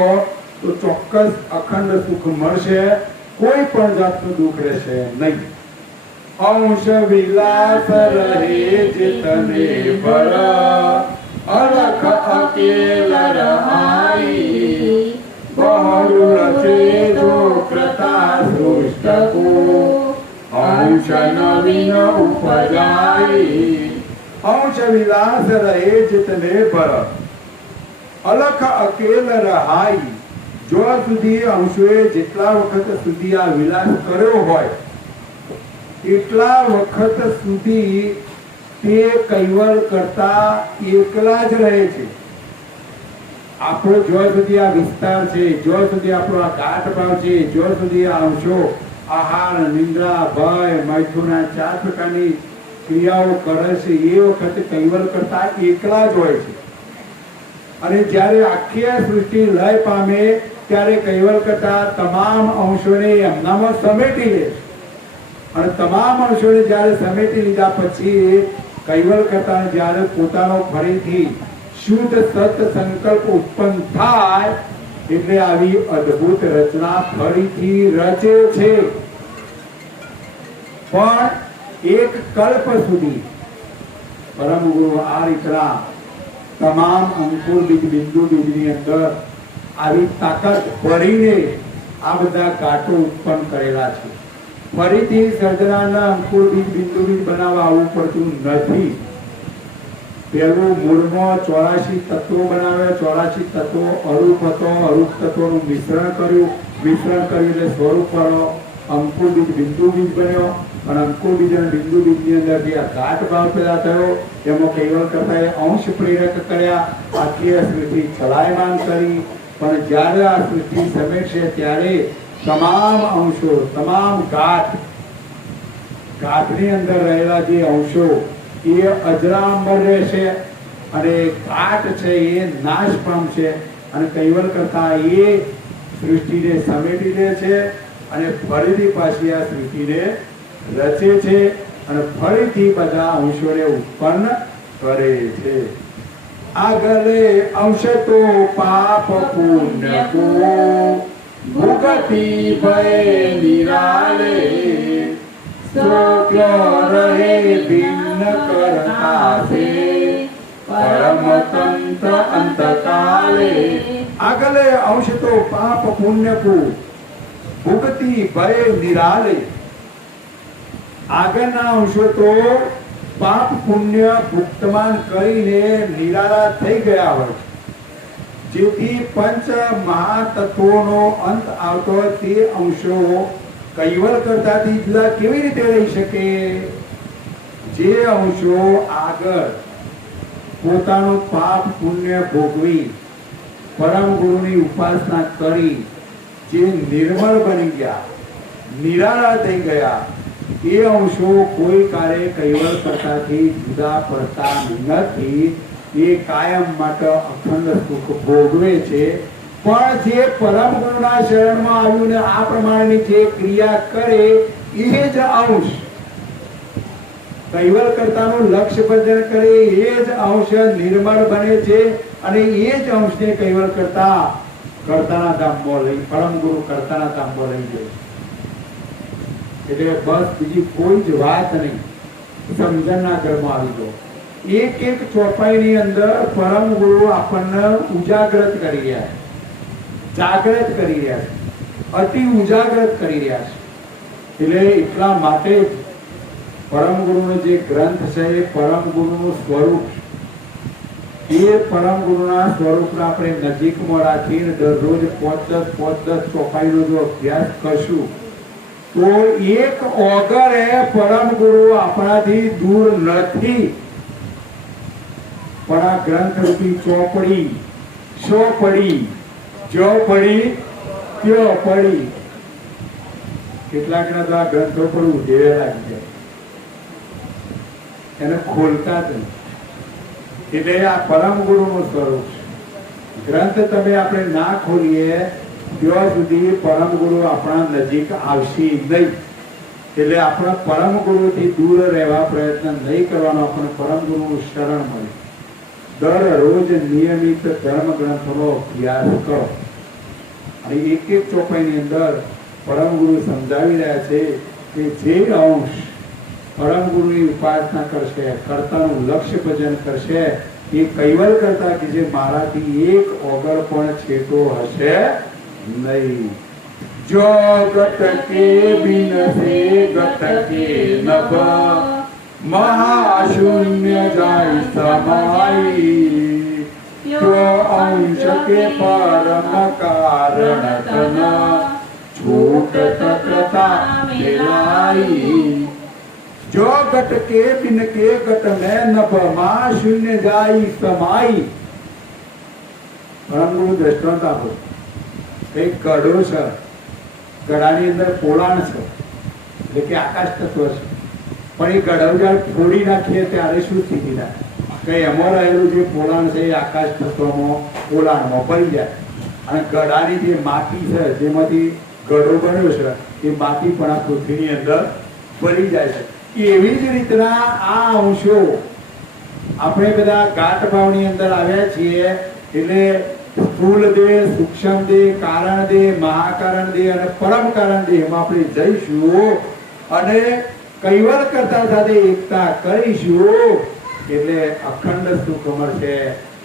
તો ચોક્કસ અખંડ સુખ મળશે, કોઈ પણ જાતનું દુઃખ રહેશે નહીં. અંશ વિલાસ રહે ચિતને પર અલખ અકેલ રહાઈ બહુ રચે જો પ્રતા સૃષ્ટ કો અંશ નવીન ઉપજાઈ. અંશ વિલાસ રહે ચિતને પર અલખ અકેલ રહાઈ. જો સુધી અંશોએ જેટલા વખત સુધી આ વિલાસ કર્યો હોય એટલા વખત સુધી તે કૈવલ કરતા એકલા જ રહે છે. આપણો જ્યાં સુધી આ વિસ્તાર છે, જ્યાં સુધી આપણો આ ગાંઠ ભાવ છે, જ્યાં સુધી આ અંશો આહાર, નિંદ્રા, ભય, મૈથુન, 4 પ્રકારની ક્રિયાઓ કરે છે એ વખતે કૈવલ કરતા એકલા જ હોય છે. અને જ્યારે આખી સૃષ્ટિ લય પામે ત્યારે કૈવલ કરતા તમામ અંશોને એમનામાં સમેટી લે છે. અને તમામ અંશોને જ્યારે સમેટી લીધા પછી કૈવલ કરતા જ્યારે પોતાનો ફરીથી શુદ્ધ સત સંકલ્પ ઉત્પન્ન થાય એટલે આવી અદ્ભુત રચના ફરીથી રચે છે. પણ એક કલ્પ સુધી પરમ ગુરુ આ રીતના તમામ અંકુર બીજ બિંદુ બીજની અંદર આવી તાકાત ભરીને આ બધા કાંટો ઉત્પન્ન કરેલા છે. ફરીથી સર્જનાના અંકુર બીજ બિંદુ બીજ બનાવવા આવવું પડતું નથી. પહેલું મૂળમાં 84 તત્વો બનાવે, 84 તત્વો અરૂપ હતો, અરૂપ તત્વોનું મિશ્રણ કર્યું, મિશ્રણ કર્યું એટલે સ્વરૂપ વાળો અંકુર બીજ બિંદુ બીજ બન્યો. અને અંકુર બીજ અને બિંદુ બીજની અંદર જે ગાંઠ ભાવ પેદા થયો એમાં કૈવલ કરતા અંશ પ્રેરક કર્યા, આખી સૃષ્ટિ ચલાયમાન કરી. પણ જ્યારે આ સૃષ્ટિ સમેટશે ત્યારે તમામ અંશો, તમામ ગાંઠની અંદર રહેલા જે અંશો એ અજરામર રહેશે અને ગાંઠ છે એ નાશ પામશે. અને કૈવલ કરતા એ સૃષ્ટિને સમેટી લે છે અને ફરીથી પાછી આ સૃષ્ટિને રચે છે અને ફરીથી બધા અંશોને ઉત્પન્ન કરે છે. આગલે અંશ તો પાપ પુણ્ય કો ભુગતિ ભય નિરાલે સૌખ્ય રહે ભિન્ન કરતા સે પરમ તંત્ર અંતકાલે. આગલે અંશ તો પાપ પુણ્ય કો ભુગતિ ભય નિરાલે. આગળના અંશો તો પાપ પુણ્ય ભુક્તમાન કરીને નિરાળા થઈ ગયા હોય, જેથી પંચ મહાતત્વોનો અંત આવતો તે અંશો કૈવલ કરતાથી જુદા કેવી રીતે રહી શકે? જે અંશો આગળ પોતાનું પાપ પુણ્ય ભોગવી પરમ ગુરુની ઉપાસના કરી જે નિર્મળ બની ગયા, નિરાળા થઈ ગયા, એ અંશો કોઈ કાર્ય કૈવલ કરતાથી જુદા પડતા નથી. એ કાયમ માટે અખંડ સુખ ભોગવે છે. પણ જે પરમ ગુરુના શરણમાં આવ્યું ને આ પ્રમાણેની જે ક્રિયા કરે એ જ અંશ કૈવલ કરતાનું લક્ષ્ય ભજન કરે, એ જ અંશ નિર્મળ બને છે અને એ જ અંશને કૈવલ કરતાના ધામમાં લઈ, પરમ ગુરુ કરતાના ધામમાં લઈ જાય. એટલે બસ બીજી કોઈ જ વાત નહીં, સમજણના ઘરમાં આવી દો. એક એક ચોપાઈની અંદર પરમ ગુરુ આપણને ઉજાગૃત કરી રહ્યા છે, જાગૃત કરી રહ્યા છે, અતિ ઉજાગૃત કરી રહ્યા છે. એટલે એટલા માટે પરમ ગુરુનો જે ગ્રંથ છે એ પરમ ગુરુનું સ્વરૂપ. એ પરમ ગુરુના સ્વરૂપને આપણે નજીકમાં રાખીને દરરોજ 5-10 ચોપાઈનો જો અભ્યાસ કરશું તો એક ઓગરે પરમ ગુરુ આપણાથી દૂર નથી. પણ આ ગ્રંથ રૂપી ચોપડી શો પડી, જો પડી ત્યો પડી. કેટલાક ના તો આ ગ્રંથો પર ઉધેડે લાગી જાય, એને ખોલતા જ નહીં. એટલે આ પરમ ગુરુનું સ્વરૂપ છે. ગ્રંથ તમે આપણે ના ખોલીએ ત્યાં સુધી પરમ ગુરુ આપણા નજીક આવશે નહીં. એટલે આપણા પરમ ગુરુથી દૂર રહેવા પ્રયત્ન નહીં કરવાનો. આપણે પરમ ગુરુનું શરણ મળે. દરરોજ નિયમિત ધર્મ ગ્રંથોનો અભ્યાસ કરો. અને એક ચોપાઈની અંદર પરમ ગુરુ સમજાવી રહ્યા છે કે જે અંશ પરમ ગુરુની ઉપાસના કરશે, કર્તાનું લક્ષ્ય ભજન કરશે, એ કૈવલ કરતા કે જે મારાથી એક ઓગળ પણ છેટો હશે નહીં. જો ગત કે બિન સે ગત કે નભ મહાશૂન્ય જાય સમાઈ. જો અંશ કે પરમ કારણ તન છૂટ તત્રતા મિલાઈ. જો ઘટ કે બિન કે ઘટ મેં નભ માં શૂન્ય જાય સમાઈ. પરમગુરુ દ્રષ્ટાંત આપો. એક ગઢો છે, ગઢાની અંદર પોલાણ છે, એટલે કે આકાશ તત્વ છે. પણ એ ગઢો જયારે ફોડી નાખીએ ત્યારે શું સ્થિતિ થાય કે એમાં રહેલું જે પોલાણ છે એ આકાશ તત્વમાં પોલાણમાં ભરી જાય. અને ગઢાની જે માટી છે જેમાંથી ગઢો બન્યો છે એ માટી પણ આ પૃથ્વીની અંદર ભરી જાય છે. એવી જ રીતના આ અંશો આપણે બધા ગાંઠ ભાવની અંદર આવ્યા છીએ. એટલે સ્થૂલ દેહ, સૂક્ષ્મ દેહ, કારણ દેહ, મહાકારણ દેહ અને પરમ કારણ દેહ એમાં આપણે જઈશું અને કૈવલ કરતા સાથે એકતા કરીશું. એટલે અખંડ સુખ મળશે.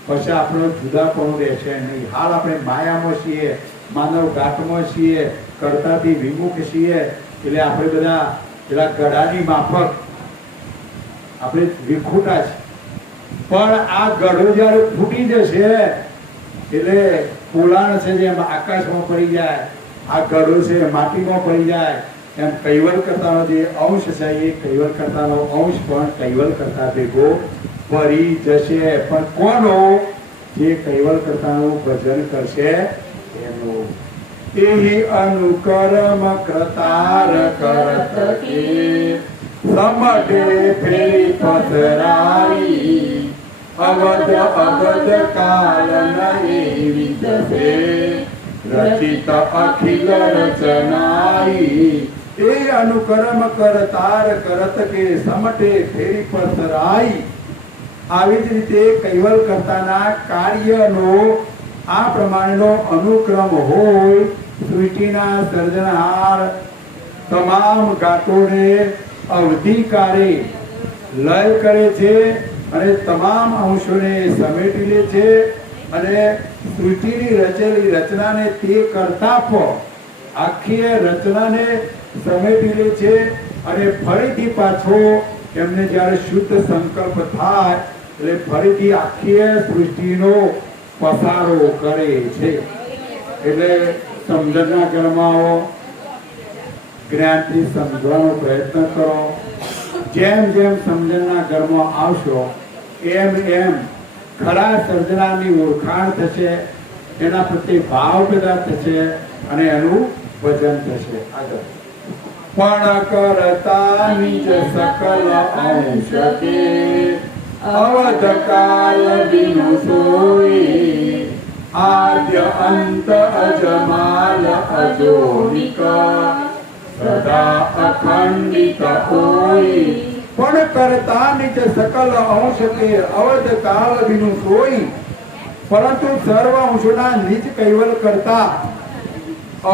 પછી આપણો જુદાપણું રહેશે નહીં. હાલ આપણે માયામાં છીએ, માનવ ઘાટમાં છીએ, કરતાથી વિમુખ છીએ. એટલે આપણે બધા પેલા ગળાની માફક આપણે વિખૂટા છે. પણ આ ગઢો જયારે ફૂટી જશે એટલે પોલાણ છે જેમ આકાશમાં પડી જાય, આ ગઢો છે માટીમાં પડી જાય, એમ કૈવલ કરતાનો જે અંશ છે એ કૈવલ કરતાનો અંશ પણ કૈવલ કરતા ભેગો પડી જશે. પણ કોનો? જે કૈવલ કરતાનું ભજન કરશે એનું. એહી અનુકર્મ કરતાર કરત કે સમટે ફેરી પસરાઈ. અવધ અવધ કાલ નહીં વિદસે રચિત અખિલ રચનાઈ. એ અનુકર્મ કરતાર કરત કે સમટે ફેરી પસરાઈ. આવી જ રીતે કૈવલ કરતાના કાર્યનો આ પ્રમાણેનો અનુક્રમ હોય. સૃષ્ટિના સર્જનહાર તમામ ગાતોને અવધિકારે લય કરે છે અને તમામ અંશોને સમેટી લે છે. અને સૃષ્ટિની રચેલી રચનાને તે કરતા પણ આખી રચનાને સમેટી લે છે. અને ફરીથી પાછો એમને જ્યારે શુદ્ધ સંકલ્પ થાય એટલે ફરીથી આખી સૃષ્ટિનો પસારો કરે છે. એટલે સમજણના ઘરમાં આવો, જ્ઞાનથી સમજવાનો પ્રયત્ન કરો. જેમ જેમ સમજણના ઘરમાં આવશો એમ એમ ખરા સર્જનાની ઓળખાણ થશે, એના પ્રત્યે ભાવ પેદા થશે અને એનું ભજન થશે. આગળ પણ કરતા નિજ સકલ અંશ કે અવધ કાલ વિનો સોઈ. આદ્ય અંત અજમાલ અજોનિક સદા અખંડિત હોય. પણ કરતા નિજ સકલ અંશ કે અવધ કાલ વિનો સોઈ. પરંતુ સર્વ અંશોના નિજ કૈવલ કરતા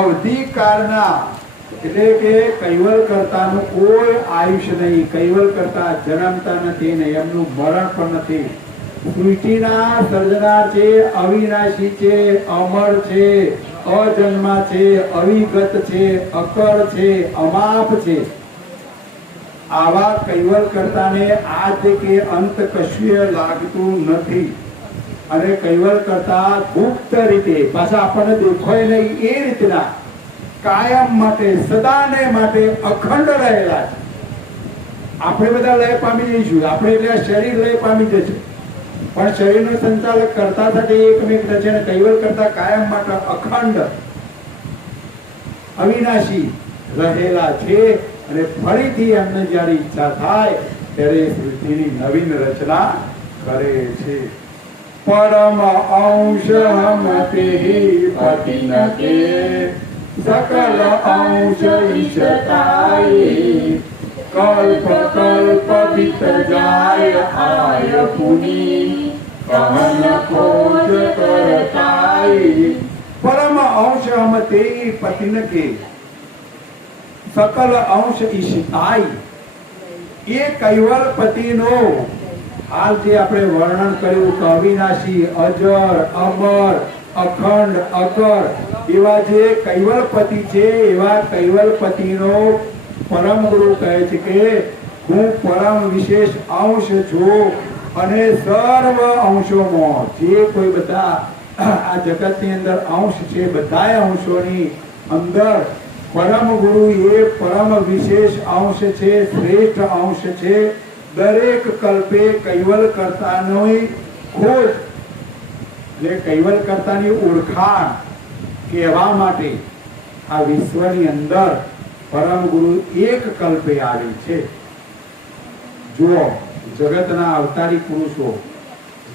અવધિ કાળના, એટલે કે કૈવલ કરતાનું કોઈ આયુષ્ય નહીં. કૈવલ કરતા જન્મતા નથી ને એમનું મરણ પણ નથી. સૃષ્ટિના સર્જનાર છે, અવિનાશી છે, અમર છે, અજન્મા છે, અવિગત છે, અકળ છે, અમાપ છે. આવા કૈવલ કરતાને આદ કે અંત કશું લાગતું નથી. અને કૈવલ કરતા ગુપ્ત રીતે પાછા આપણને દેખાય નહીં એ રીતના કાયમ માટે સદાને માટે અખંડ રહેલા છે. આપણે બધા લય પામી જઈશું, આપણે એટલે આ શરીર લય પામી જશે, પણ શરીરનું સંચાલક કરતા સાથે એકમેક છે અને કૈવલ કરતા કાયમ માટે અખંડ અવિનાશી રહેલા છે. અને ફરીથી એમને જ્યારે ઈચ્છા થાય ત્યારે સૃષ્ટિની નવીન રચના કરે છે. પરમ અંશ હમતે પતિન કે સકલ અંશ ઈશતાય કલ્પ કલ્પ બીત જાય આય પુની કહન ખોજ કરતાય. પરમ અંશ હમતે પતિન કે સકલ અંશ ઈશતાય. એ કૈવલ પતિનો હાલ જે આપણે વર્ણન કર્યું કે અવિનાશી, અજર, અમર, અખંડ, અકર એવા જે કૈવલપતિ છે એવા કૈવલપતિનો પરમ ગુરુ કહે છે કે હું પરમ વિશેષ અંશ છું અને સર્વ અંશોમાં જે કોઈ બધા આ જગતની અંદર અંશ છે બધાય અંશોની અંદર પરમ ગુરુ એ પરમ વિશેષ અંશ છે, શ્રેષ્ઠ અંશ છે. દરેક કલ્પે કૈવલ કર્તાની ખોજ એટલે કૈવલ કર્તાની ઓળખાણ કહેવા માટે આ વિશ્વની અંદર પરમ ગુરુ એક કલ્પે આવી છે. જુઓ, જગતના અવતારી પુરુષો,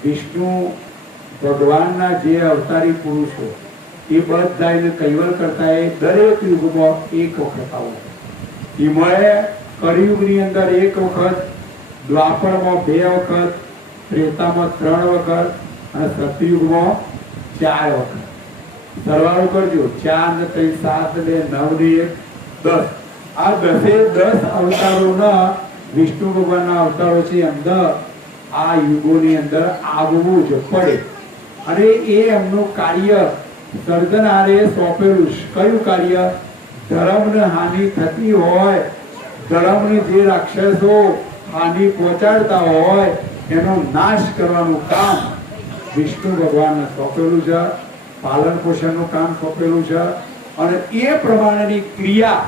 વિષ્ણુ ભગવાનના જે અવતારી પુરુષો એ બધાને કૈવલ કરતા એ દરેક યુગમાં એક વખત આવું. એમાં કળિયુગની અંદર એક વખત, દ્વાપરમાં 2 વખત, ત્રેતામાં 3 વખત અને સતયુગમાં 4 વખત. સરવાળો કરજો, 4 ને 3 7 ને 9 ને 1 10. આ 10 અવતારોના વિષ્ણુ ભગવાનના અવતારો છે અંદર આ યુગોની અંદર આવવું જ પડે. અને એ એમનું કાર્ય સર્જનારે સોંપેલું. કયું કાર્ય? ધર્મને હાનિ થતી હોય, ધર્મને જે રાક્ષસો હાનિ પહોંચાડતા હોય એનો નાશ કરવાનું કામ વિષ્ણુ ભગવાનને સોંપેલું છે, પાલન પોષણનું કામ સોંપેલું છે. અને એ પ્રમાણેની ક્રિયા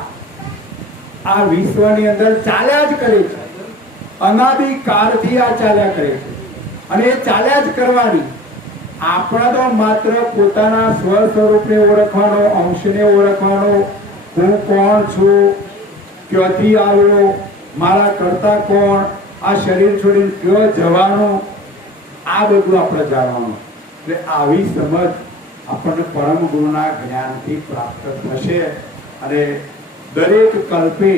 આ વિશ્વની અંદર ચાલ્યા જ કરે છે. અનાદિકાળથી આ ચાલ્યા કરે છે અને એ ચાલ્યા જ કરવાની. આપણા તો માત્ર પોતાના સ્વ સ્વરૂપને ઓળખવાનો, અંશને ઓળખવાનો, હું કોણ છું, ક્યાંથી આવ્યો, મારા કરતા કોણ, આ શરીર છોડીને ક્યાં જવાનું, આ બધું આપણે જાણવાનું. એટલે આવી સમજ આપણને પરમ ગુરુના જ્ઞાનથી પ્રાપ્ત થશે. અને દરેક કલ્પે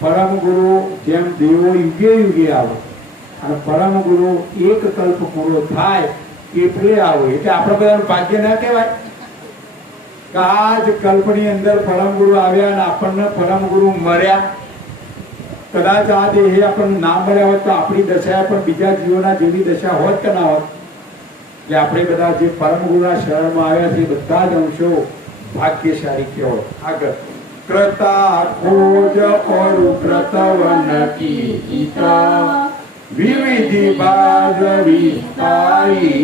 પરમ ગુરુ જેમ દેવો યુગે યુગે આવે અને પરમ ગુરુ એક કલ્પ પૂરો થાય એટલે આવો. એટલે આપણે બધાનું ભાગ્ય ના કહેવાય કે આ જ કલ્પની અંદર પરમ ગુરુ આવ્યા અને આપણને પરમ ગુરુ મળ્યા. કદાચ આ દેહે આપણને ના મળ્યા હોત તો આપણી દશા પણ બીજા જીવોના જેવી દશા હોત કે ના હોત. એટલે આપણે બધા જે પરમ ગુરુના શરણમાં આવ્યા છે બધા જ અંશો ભાગ્યશાળી કહેવાય. આગળ कृता खोज और कृतवन कीता विविधि बाध विस्तारी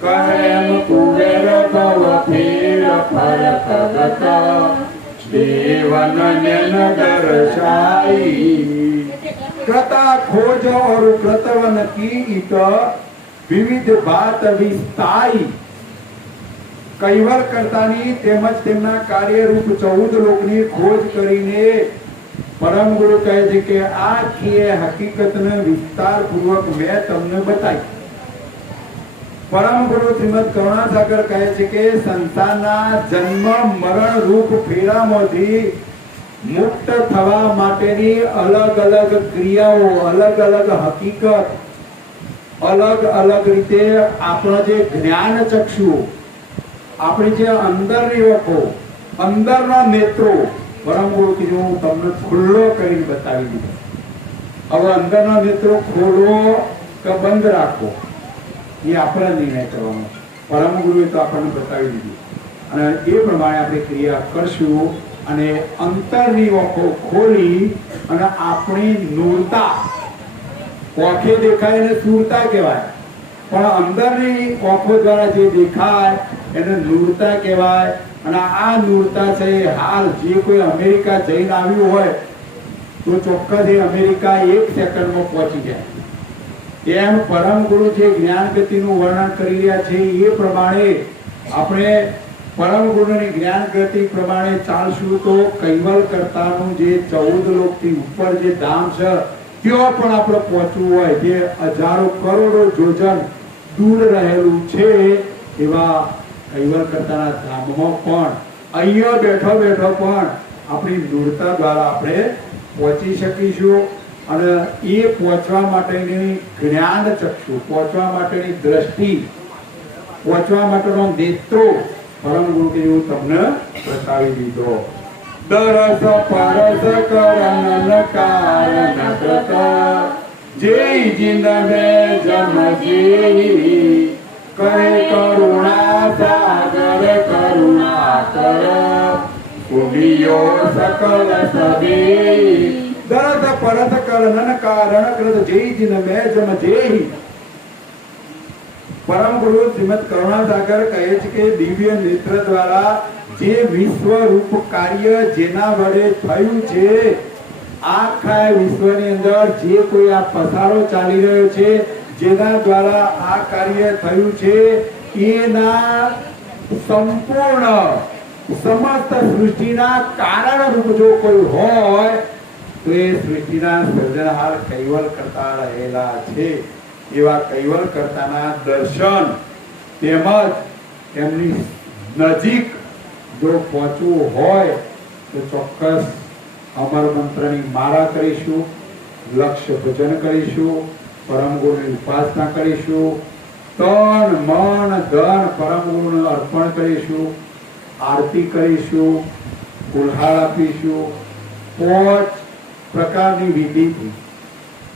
करम कुबेर भव फेर फरक गता देवन नयन दर्शाई. कृता खोज और कृतवन कीता विविध बात विस्तारी. કૈવલ કરતાની તેમજ તેમના કાર્યરૂપ 14 લોકની ખોજ કરીને પરમ ગુરુ કહે છે કે આખી હકીકતને વિસ્તારપૂર્વક મેં તમને બતાવી. પરમ ગુરુ શ્રીમદ કરુણાસાગર કહે છે કે સંસારના જન્મ મરણ રૂપ ફેરામાંથી મુક્ત થવા માટેની અલગ અલગ ક્રિયાઓ, અલગ અલગ હકીકત, અલગ અલગ રીતે આપણો જે જ્ઞાન ચક્ષુ, આપણી જે અંદરની ઓખો, અંદરના નેત્રો પરમ ગુરુ કીધું હું તમને ખુલ્લો કરીને બતાવી દીધો. હવે અંદરના નેત્રો ખોલો કે બંધ રાખો એ આપણે નિર્ણય કરવાનો. પરમ ગુરુએ તો આપણને બતાવી દીધું અને એ પ્રમાણે આપણે ક્રિયા કરશું. અને અંતરની ઓખો ખોલી અને આપણી નૂરતા, ઓખે દેખાય ને સુરતા કહેવાય. પણ અંદરની આંખો દ્વારા જે દેખાય એને નૂરતા કહેવાય. અને આ નૂરતા છે હાલ જે કોઈ અમેરિકા જઈને આવ્યું હોય તો ચોક્કસ એ અમેરિકા 1 સેકન્ડમાં પહોંચી જાય. એમ પરમ ગુરુ જે જ્ઞાન ગતિનું વર્ણન કરી રહ્યા છે એ પ્રમાણે આપણે પરમ ગુરુની જ્ઞાન ગતિ પ્રમાણે ચાલશું તો કૈવલ કરતાનું જે 14 લોકથી ઉપર જે ધામ છે ત્યાં પણ આપણે પહોંચવું હોય, જે હજારો કરોડો જોજન દૂર રહેલું છે એવા કૈવલ કરતાના ધામમાં પણ અહીંયા બેઠો બેઠો પણ આપણી દૂરતા દ્વારા આપણે પહોંચી શકીશું. અને એ પહોંચવા માટેની જ્ઞાન ચક્ષુ, પહોંચવા માટેની દ્રષ્ટિ, પહોંચવા માટેનો નેત્રો પરમ ગુરુ કે હું તમને બતાવી દીધો. દરસ પરસ કરન કારણ કૃત જે જીન મે જમજી કહે કરુણા સાગર કરુણા કર કુલિયો સકલ સદી. દરસ પરસ કરન કારણ કૃત જે જીન મે જમજી. પરમ ગુરુ શ્રીમદ કરુણાસાગર કહે છે કે દિવ્ય નેત્ર દ્વારા જે વિશ્વ રૂપ કાર્ય જેના વડે થયું છે, આખા વિશ્વની અંદર જે કોઈ આ પસારો ચાલી રહ્યો છે, જેના દ્વારા આ કાર્ય થયું છે, એના સંપૂર્ણ સમસ્ત સૃષ્ટિના કારણ રૂપ જો કોઈ હોય તો એ સૃષ્ટિના સર્જનહાર કૈવલ કરતા રહેલા છે. એવા કૈવલ કરતાના દર્શન તેમજ એમની નજીક જો પહોંચવું હોય તો ચોક્કસ અમર મંત્રની માળા કરીશું, લક્ષ્ય ભજન કરીશું, પરમ ગુરુની ઉપાસના કરીશું, તન મન ધન પરમ ગુરુને અર્પણ કરીશું, આરતી કરીશું, ફૂલહાર આપીશું. 5 પ્રકારની વિધિથી,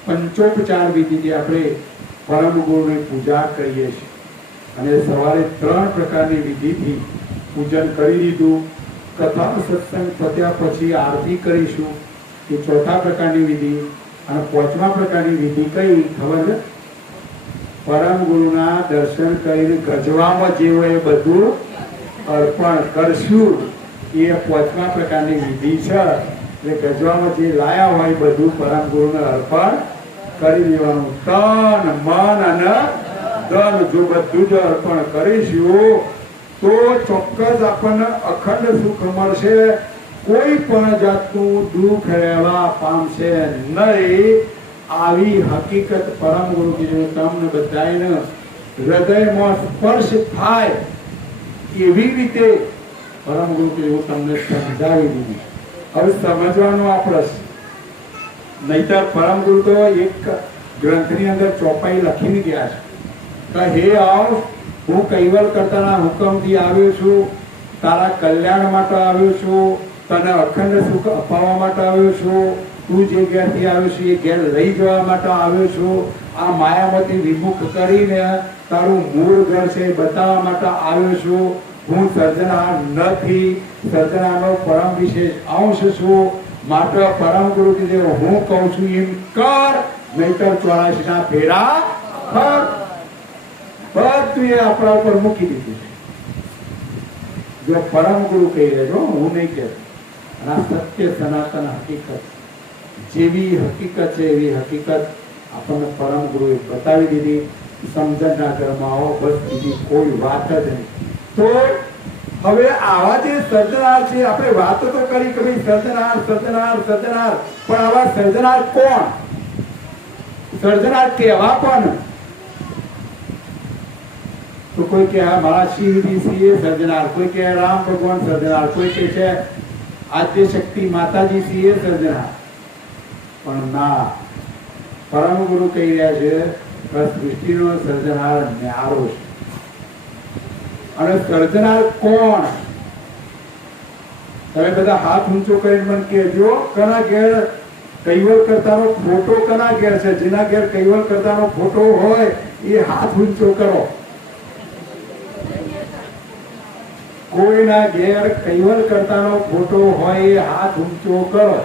પંચોપચાર વિધિથી આપણે પરમ ગુરુની પૂજા કરીએ છીએ. અને સવારે 3 પ્રકારની વિધિથી પૂજન કરી દીધું. કથા સત્સંગ પત્યા પછી આરતી કરીશું એ 4થા પ્રકારની વિધિ. અને 5મા પ્રકારની વિધિ કઈ ખબર છે? પરમ ગુરુના દર્શન કરીને ગજવામાં જે હોય એ બધું અર્પણ કરશું. એ 5મા પ્રકારની વિધિ છે. એટલે ગજવામાં જે લાયા હોય બધું પરમ ગુરુને અર્પણ કરી દેવાનું. તન મન અને ધન જો બધું જ અર્પણ કરીશું તો ચોક્કસ આપણને અખંડ સુખ મળશે. કોઈ પણ જાતનું દુઃખ રહેવા પામશે નહીં. આવી હકીકત પરમ ગુરુ કીધું તમને બધાને હૃદયમાં સ્પર્શ થાય એવી રીતે પરમ ગુરુ કીધું તમને સમજાવી દીધી. હવે સમજવાનો આ પ્રશ્ન. નહીતર પરમ ગુરુ તો એક ગ્રંથની અંદર ચોપાઈ લખીને ગયા છે કે હે આવ, હું કૈવલ કરતાના હુકમથી આવ્યો છું, તારા કલ્યાણ માટે આવ્યો છું, તને અખંડ સુખ અપાવવા માટે આવ્યો છું, તું જે ઘેરથી આવ્યો છું એ ઘેર લઈ જવા માટે આવ્યો છું, આ માયામાંથી વિમુખ કરીને તારું મૂળ ઘર છે એ બતાવવા માટે આવ્યો છું. હું સર્જનહાર નથી, સર્જનહારનો પરમ વિશેષ અંશ છું. માટે પરમ ગુરુ કીધે હું કહું છું એમ કર, નહીતર 84 ના ફેરા ફર. બધું એ આપણા ઉપર મૂકી દીધું છે. જો પરમ ગુરુ કહી રહેજો, હું નહીં કહેતો. અને આ સત્ય સનાતન હકીકત, જેવી હકીકત છે એવી હકીકત આપણને પરમ ગુરુએ બતાવી દીધી. સમજણના ઘરમાં આવો, બસ બીજી કોઈ વાત જ નહીં. તો હવે આવા જે સર્જનાર છે, આપણે વાતો તો કરી કે ભાઈ સર્જનાર સર્જનાર સર્જનાર, પણ આવા સર્જનાર કોણ? સર્જનાર કેવા કોણ? તો કોઈ કે મારા શિવજી છે સર્જનાર, કોઈ કે રામ ભગવાન સર્જનાર, કોઈ કે છે આદ્ય શક્તિ માતાજી છે સર્જનાર. પણ ના, પરમ ગુરુ કહી રહ્યા છે કે સૃષ્ટિનો સર્જનાર ન્યારો છે. અને સર્જનાર કોણ? તમે બધા હાથ ઊંચો કરીને મને કહેજો, કના ઘેર કૈવલ કરતાનો ફોટો કના ઘેર છે? જેના ઘેર કૈવલ કરતાનો ફોટો હોય એ હાથ ઊંચો કરો. કોઈના ઘેર કૈવલ કરતાનો ફોટો હોય એ હાથ ઊંચો કરો.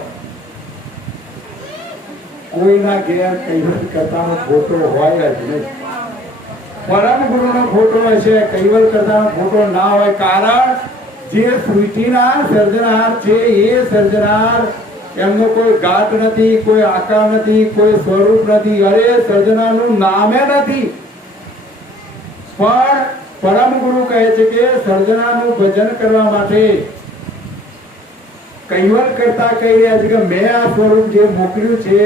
કોઈના ઘેર કૈવલ કરતાનો ફોટો હોય જ નહીં. પરમ ગુરુનો ફોટો હશે, કૈવલ કરતાનો ફોટો ના હોય. કારણ જે સૃષ્ટિના સર્જનહાર છે એ સર્જનહાર, એમનો કોઈ ઘાટ નથી, કોઈ આકાર નથી, કોઈ સ્વરૂપ નથી, અરે સર્જનારનું નામે નથી. પણ પરમ ગુરુ કહે છે કે સર્જનાનું ભજન કરવા માટે કૈવલ કરતા કહી રહ્યા છે કે મેં આ સ્વરૂપ જે મોકલ્યું છે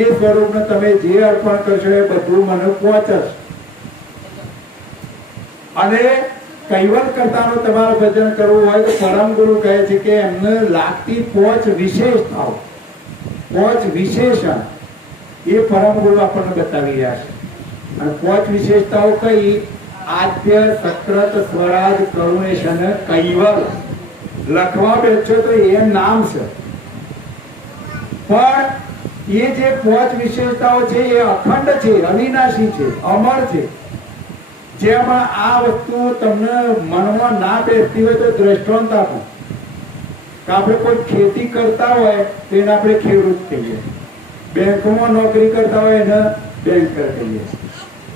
એ સ્વરૂપને તમે જે અર્પણ કરશો એ બધું મને પહોંચશે. અને કૈવલ કરતાનું તમારું ભજન કરવું હોય તો પરમ ગુરુ કહે છે કે એમને લાગતી પોચ વિશેષતાઓ, પોચ વિશેષણ એ પરમ ગુરુ આપણને બતાવી રહ્યા છે. અને પોચ વિશેષતાઓ કઈ? આદ્ય, સક્રત, સ્વરાજ, કરુણેશ અને કૈવલ. લખવા બેઠો તો એ નામ છે, પણ એ જે પોચ વિશેષતાઓ છે એ અખંડ છે, અવિનાશી છે, અમર છે. જેમાં આ વસ્તુ તમને મનમાં ના બેસતી હોય તો દ્રષ્ટાંત આપો. આપણે કોઈ ખેતી કરતા હોય તો એને આપણે ખેડૂત કહીએ, બેંકમાં નોકરી કરતા હોય એને બેંકર કહીએ.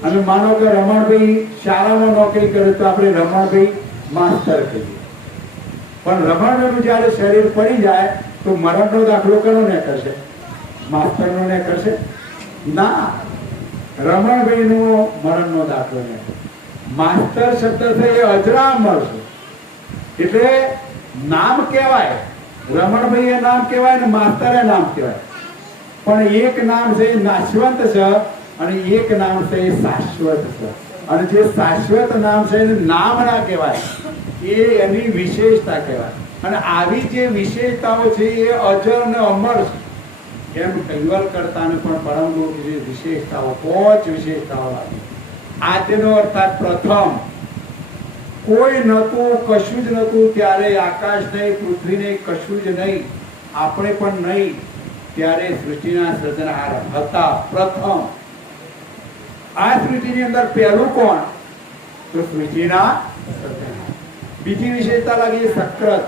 અને માનો કે રમણભાઈ શાળામાં નોકરી કરે તો આપણે રમણભાઈ માસ્તર કહીએ. પણ રમણભાઈનું જ્યારે શરીર પડી જાય તો મરણનો દાખલો કોનો ને કરશે? માસ્તરનો ને કરશે? ના, રમણભાઈનો મરણનો દાખલો ને. માસ્તર શબ્દ છે એ અજરામર છે, એટલે નામ કહેવાય. રમણભાઈ એ નામ કહેવાય ને માસ્તર એ નામ કહેવાય. પણ એક નામ છે નાશવંત છે અને એક નામ છે એ શાશ્વત છે. અને જે શાશ્વત નામ છે એને નામ ના કહેવાય, એ એની વિશેષતા કહેવાય. અને આવી જે વિશેષતાઓ છે એ અજર અને અમર છે. એમ કૈવલ કરતાને પણ પરમ ગુરુ વિશેષતાઓ, પોચ વિશેષતાઓ લાગી. આદ્યનો અર્થાત પ્રથમ. કોઈ નહોતું, કશું જ નહોતું ત્યારે, આકાશ નહીં, પૃથ્વી નહીં, કશું જ નહીં, આપણે પણ નહીં, ત્યારે સૃષ્ટિના સર્જનહાર હતા પ્રથમ. આ સૃષ્ટિની અંદર પહેલું કોણ? તો સૃષ્ટિના સર્જનહાર. બીજી વિશેષતા લાગી સક્રત.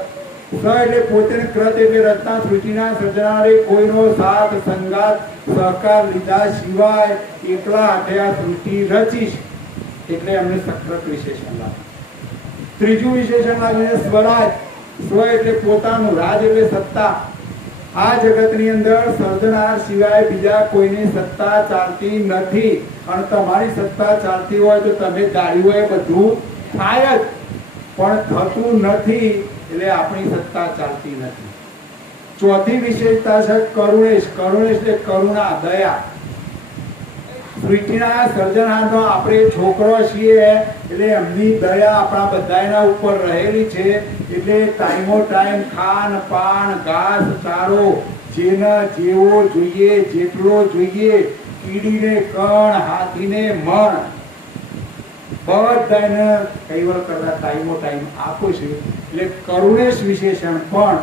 સ એટલે પોતે, કૃત એટલે રચના. સૃષ્ટિના સર્જનારે કોઈનો સાથ, સંગાત, સહકાર લીધા સિવાય એકલા હાથે આ સૃષ્ટિ રચીશ, એટલે એમને સક્રત વિશેષણ લાગે. ત્રીજું વિશેષણ લાગે સ્વરાજ. સ્વ એટલે પોતાનું, રાજ એટલે સત્તા. આ જગતની અંદર સર્જનાર સિવાય બીજા કોઈની સત્તા ચાલતી નથી. અને તમારી સત્તા ચાલતી હોય તો તમે ધાર્યું હોય બધું થાય જ, પણ થતું નથી, એટલે આપણી સત્તા ચાલતી નથી. ચોથી વિશેષતા છે કરુણેશ. કરુણેશ એટલે કરુણા, દયા. સૃષ્ટિના સર્જનહારનો આપણે છોકરો છીએ એટલે એમની દયા આપણા બધાના ઉપર રહેલી છે. એટલે ટાઈમો ટાઈમ ખાન પાન, ઘાસ, ચારો જેને જેવો જોઈએ, જેટલો જોઈએ, કીડીને કણ, હાથીને મણ, બધાને કૈવલ કરતા ટાઈમો ટાઈમ આપો છે. એટલે કરુણેશ વિશેષણ પણ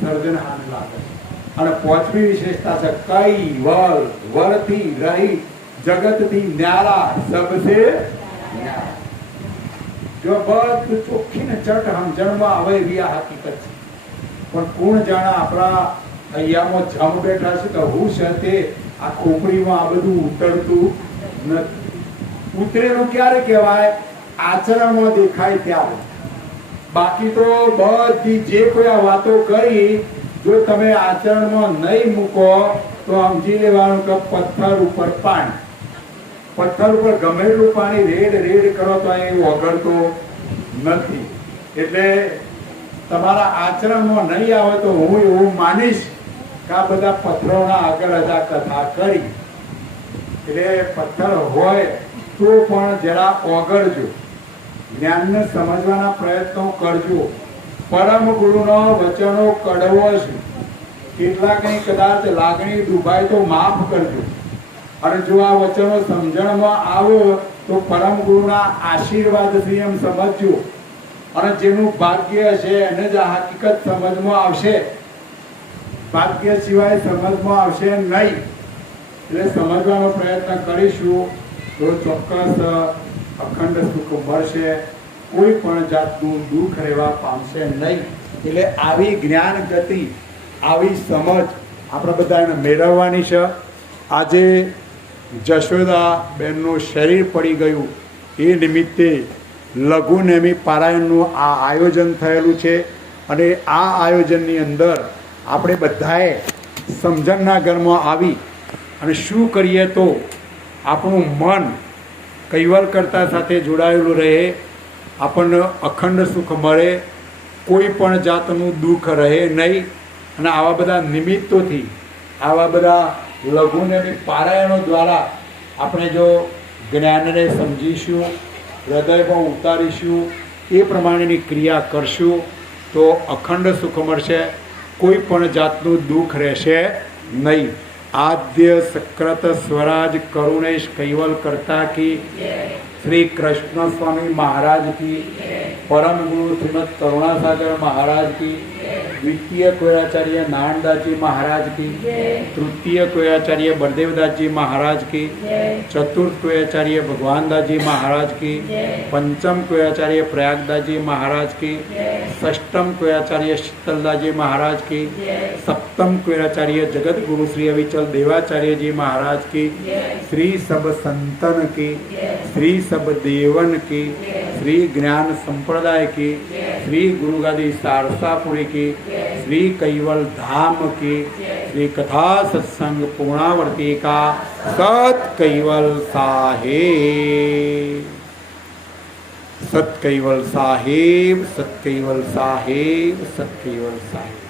સર્જનહાર લાગે છે. અને પાંચમી વિશેષતા છે કૈવલ. વરથી રહી, જગતથી ન્યારા, સબસે ન્યારા. જો બધું ચોખ્ખી ને ચટ સમજણમાં આવે એવી આ હકીકત છે. પણ કોણ જાણે આપણા અહીંયામાં જમ બેઠા છે કે હું છે તે આ ખોપડીમાં આ બધું ઉતરતું નથી. ઉતરેલું ક્યારે કહેવાય? આચરણમાં દેખાય ત્યારે. બાકી તો બધી જે કોઈ આ વાતો કરી, જો તમે આચરણમાં નહીં મૂકો તો સમજી લેવાનું કે પથ્થર ઉપર પાણી. પથ્થર ઉપર ગમે એટલું પાણી રેડ રેડ કરો તો એ ઓગળતો નથી. એટલે તમારા આચરણમાં નહીં આવે તો હું એવું માનીશ કે આ બધા પથ્થરોના આગળ જ આ કથા કરી. એટલે પથ્થર હોય તો પણ જરા ઓગળજો, જ્ઞાનને સમજવાના પ્રયત્નો કરજો. પરમ ગુરુનો વચનો કડવો છે, કેટલાકની કદાચ લાગણી દુભાય તો માફ કરજો. અને જો આ વચનો સમજણમાં આવો તો પરમ ગુરુના આશીર્વાદથી એમ સમજજો. અને જેનું ભાગ્ય હશે એને જ આ હકીકત સમજમાં આવશે. ભાગ્ય સિવાય સમજમાં આવશે નહીં. એટલે સમજવાનો પ્રયત્ન કરીશું તો ચોક્કસ અખંડ સુખ મળશે, કોઈ પણ જાતનું દુઃખ રહેવા પામશે નહીં. એટલે આવી જ્ઞાન ગતિ, આવી સમજ આપણે બધાને મેળવવાની છે. આજે જશોદા બેનનું શરીર પડી ગયું એ નિમિત્તે લઘુનેમી પારાયણનું આ આયોજન થયેલું છે. અને આ આયોજનની અંદર આપણે બધાએ સમજણના ઘરમાં આવી અને શું કરીએ તો આપણું મન કૈવલ્યકર્તા સાથે જોડાયેલું રહે, આપણને અખંડ સુખ મળે, કોઈ પણ જાતનું દુઃખ રહે નહીં. અને આવા બધા નિમિત્તોથી, આવા બધા લઘુનેમી પારાયણો દ્વારા આપણે જો જ્ઞાનને સમજીશું, હૃદયમાં ઉતારીશું, એ પ્રમાણેની ક્રિયા કરશું તો અખંડ સુખ મળશે, કોઈ પણ જાતનું દુઃખ રહેશે નહીં. આદ્ય સક્રત સ્વરાજ કરુણેશ કૈવલ્યકર્તા કી, શ્રી કૃષ્ણ સ્વામી મહારાજ કી, પરમ ગુરુ શ્રીમદ કરુણાસાગર મહારાજ કી, દ્વિતીય કોયાચાર્ય નારાયણદાસજી મહારાજ કી, તૃતીય કોયાચાર્ય બળદેવદાસજી મહારાજ કી, ચતુર્થ કોયાચાર્ય ભગવાનદાસજી મહારાજ કી, પંચમ કોયાચાર્ય પ્રયાગદાસજી મહારાજ કી, ષષ્ટમ કોયાચાર્ય શીતલદાસજી મહારાજ की, सप्तम कोयाचार्य जगत गुरु श्री अविचल देवाचार्य जी महाराज की, श्री सब संतन की, श्री सब देवन की, श्री ज्ञान संप्रदाय की, श्री गुरुगादी सारसापुरी की, श्री कैवल धाम की, श्री कथा सत्संग पूर्णावर्ती का सत कैवल साहेब, सत कैवल साहेब, सत कैवल साहेब, सत कैवल साहेब.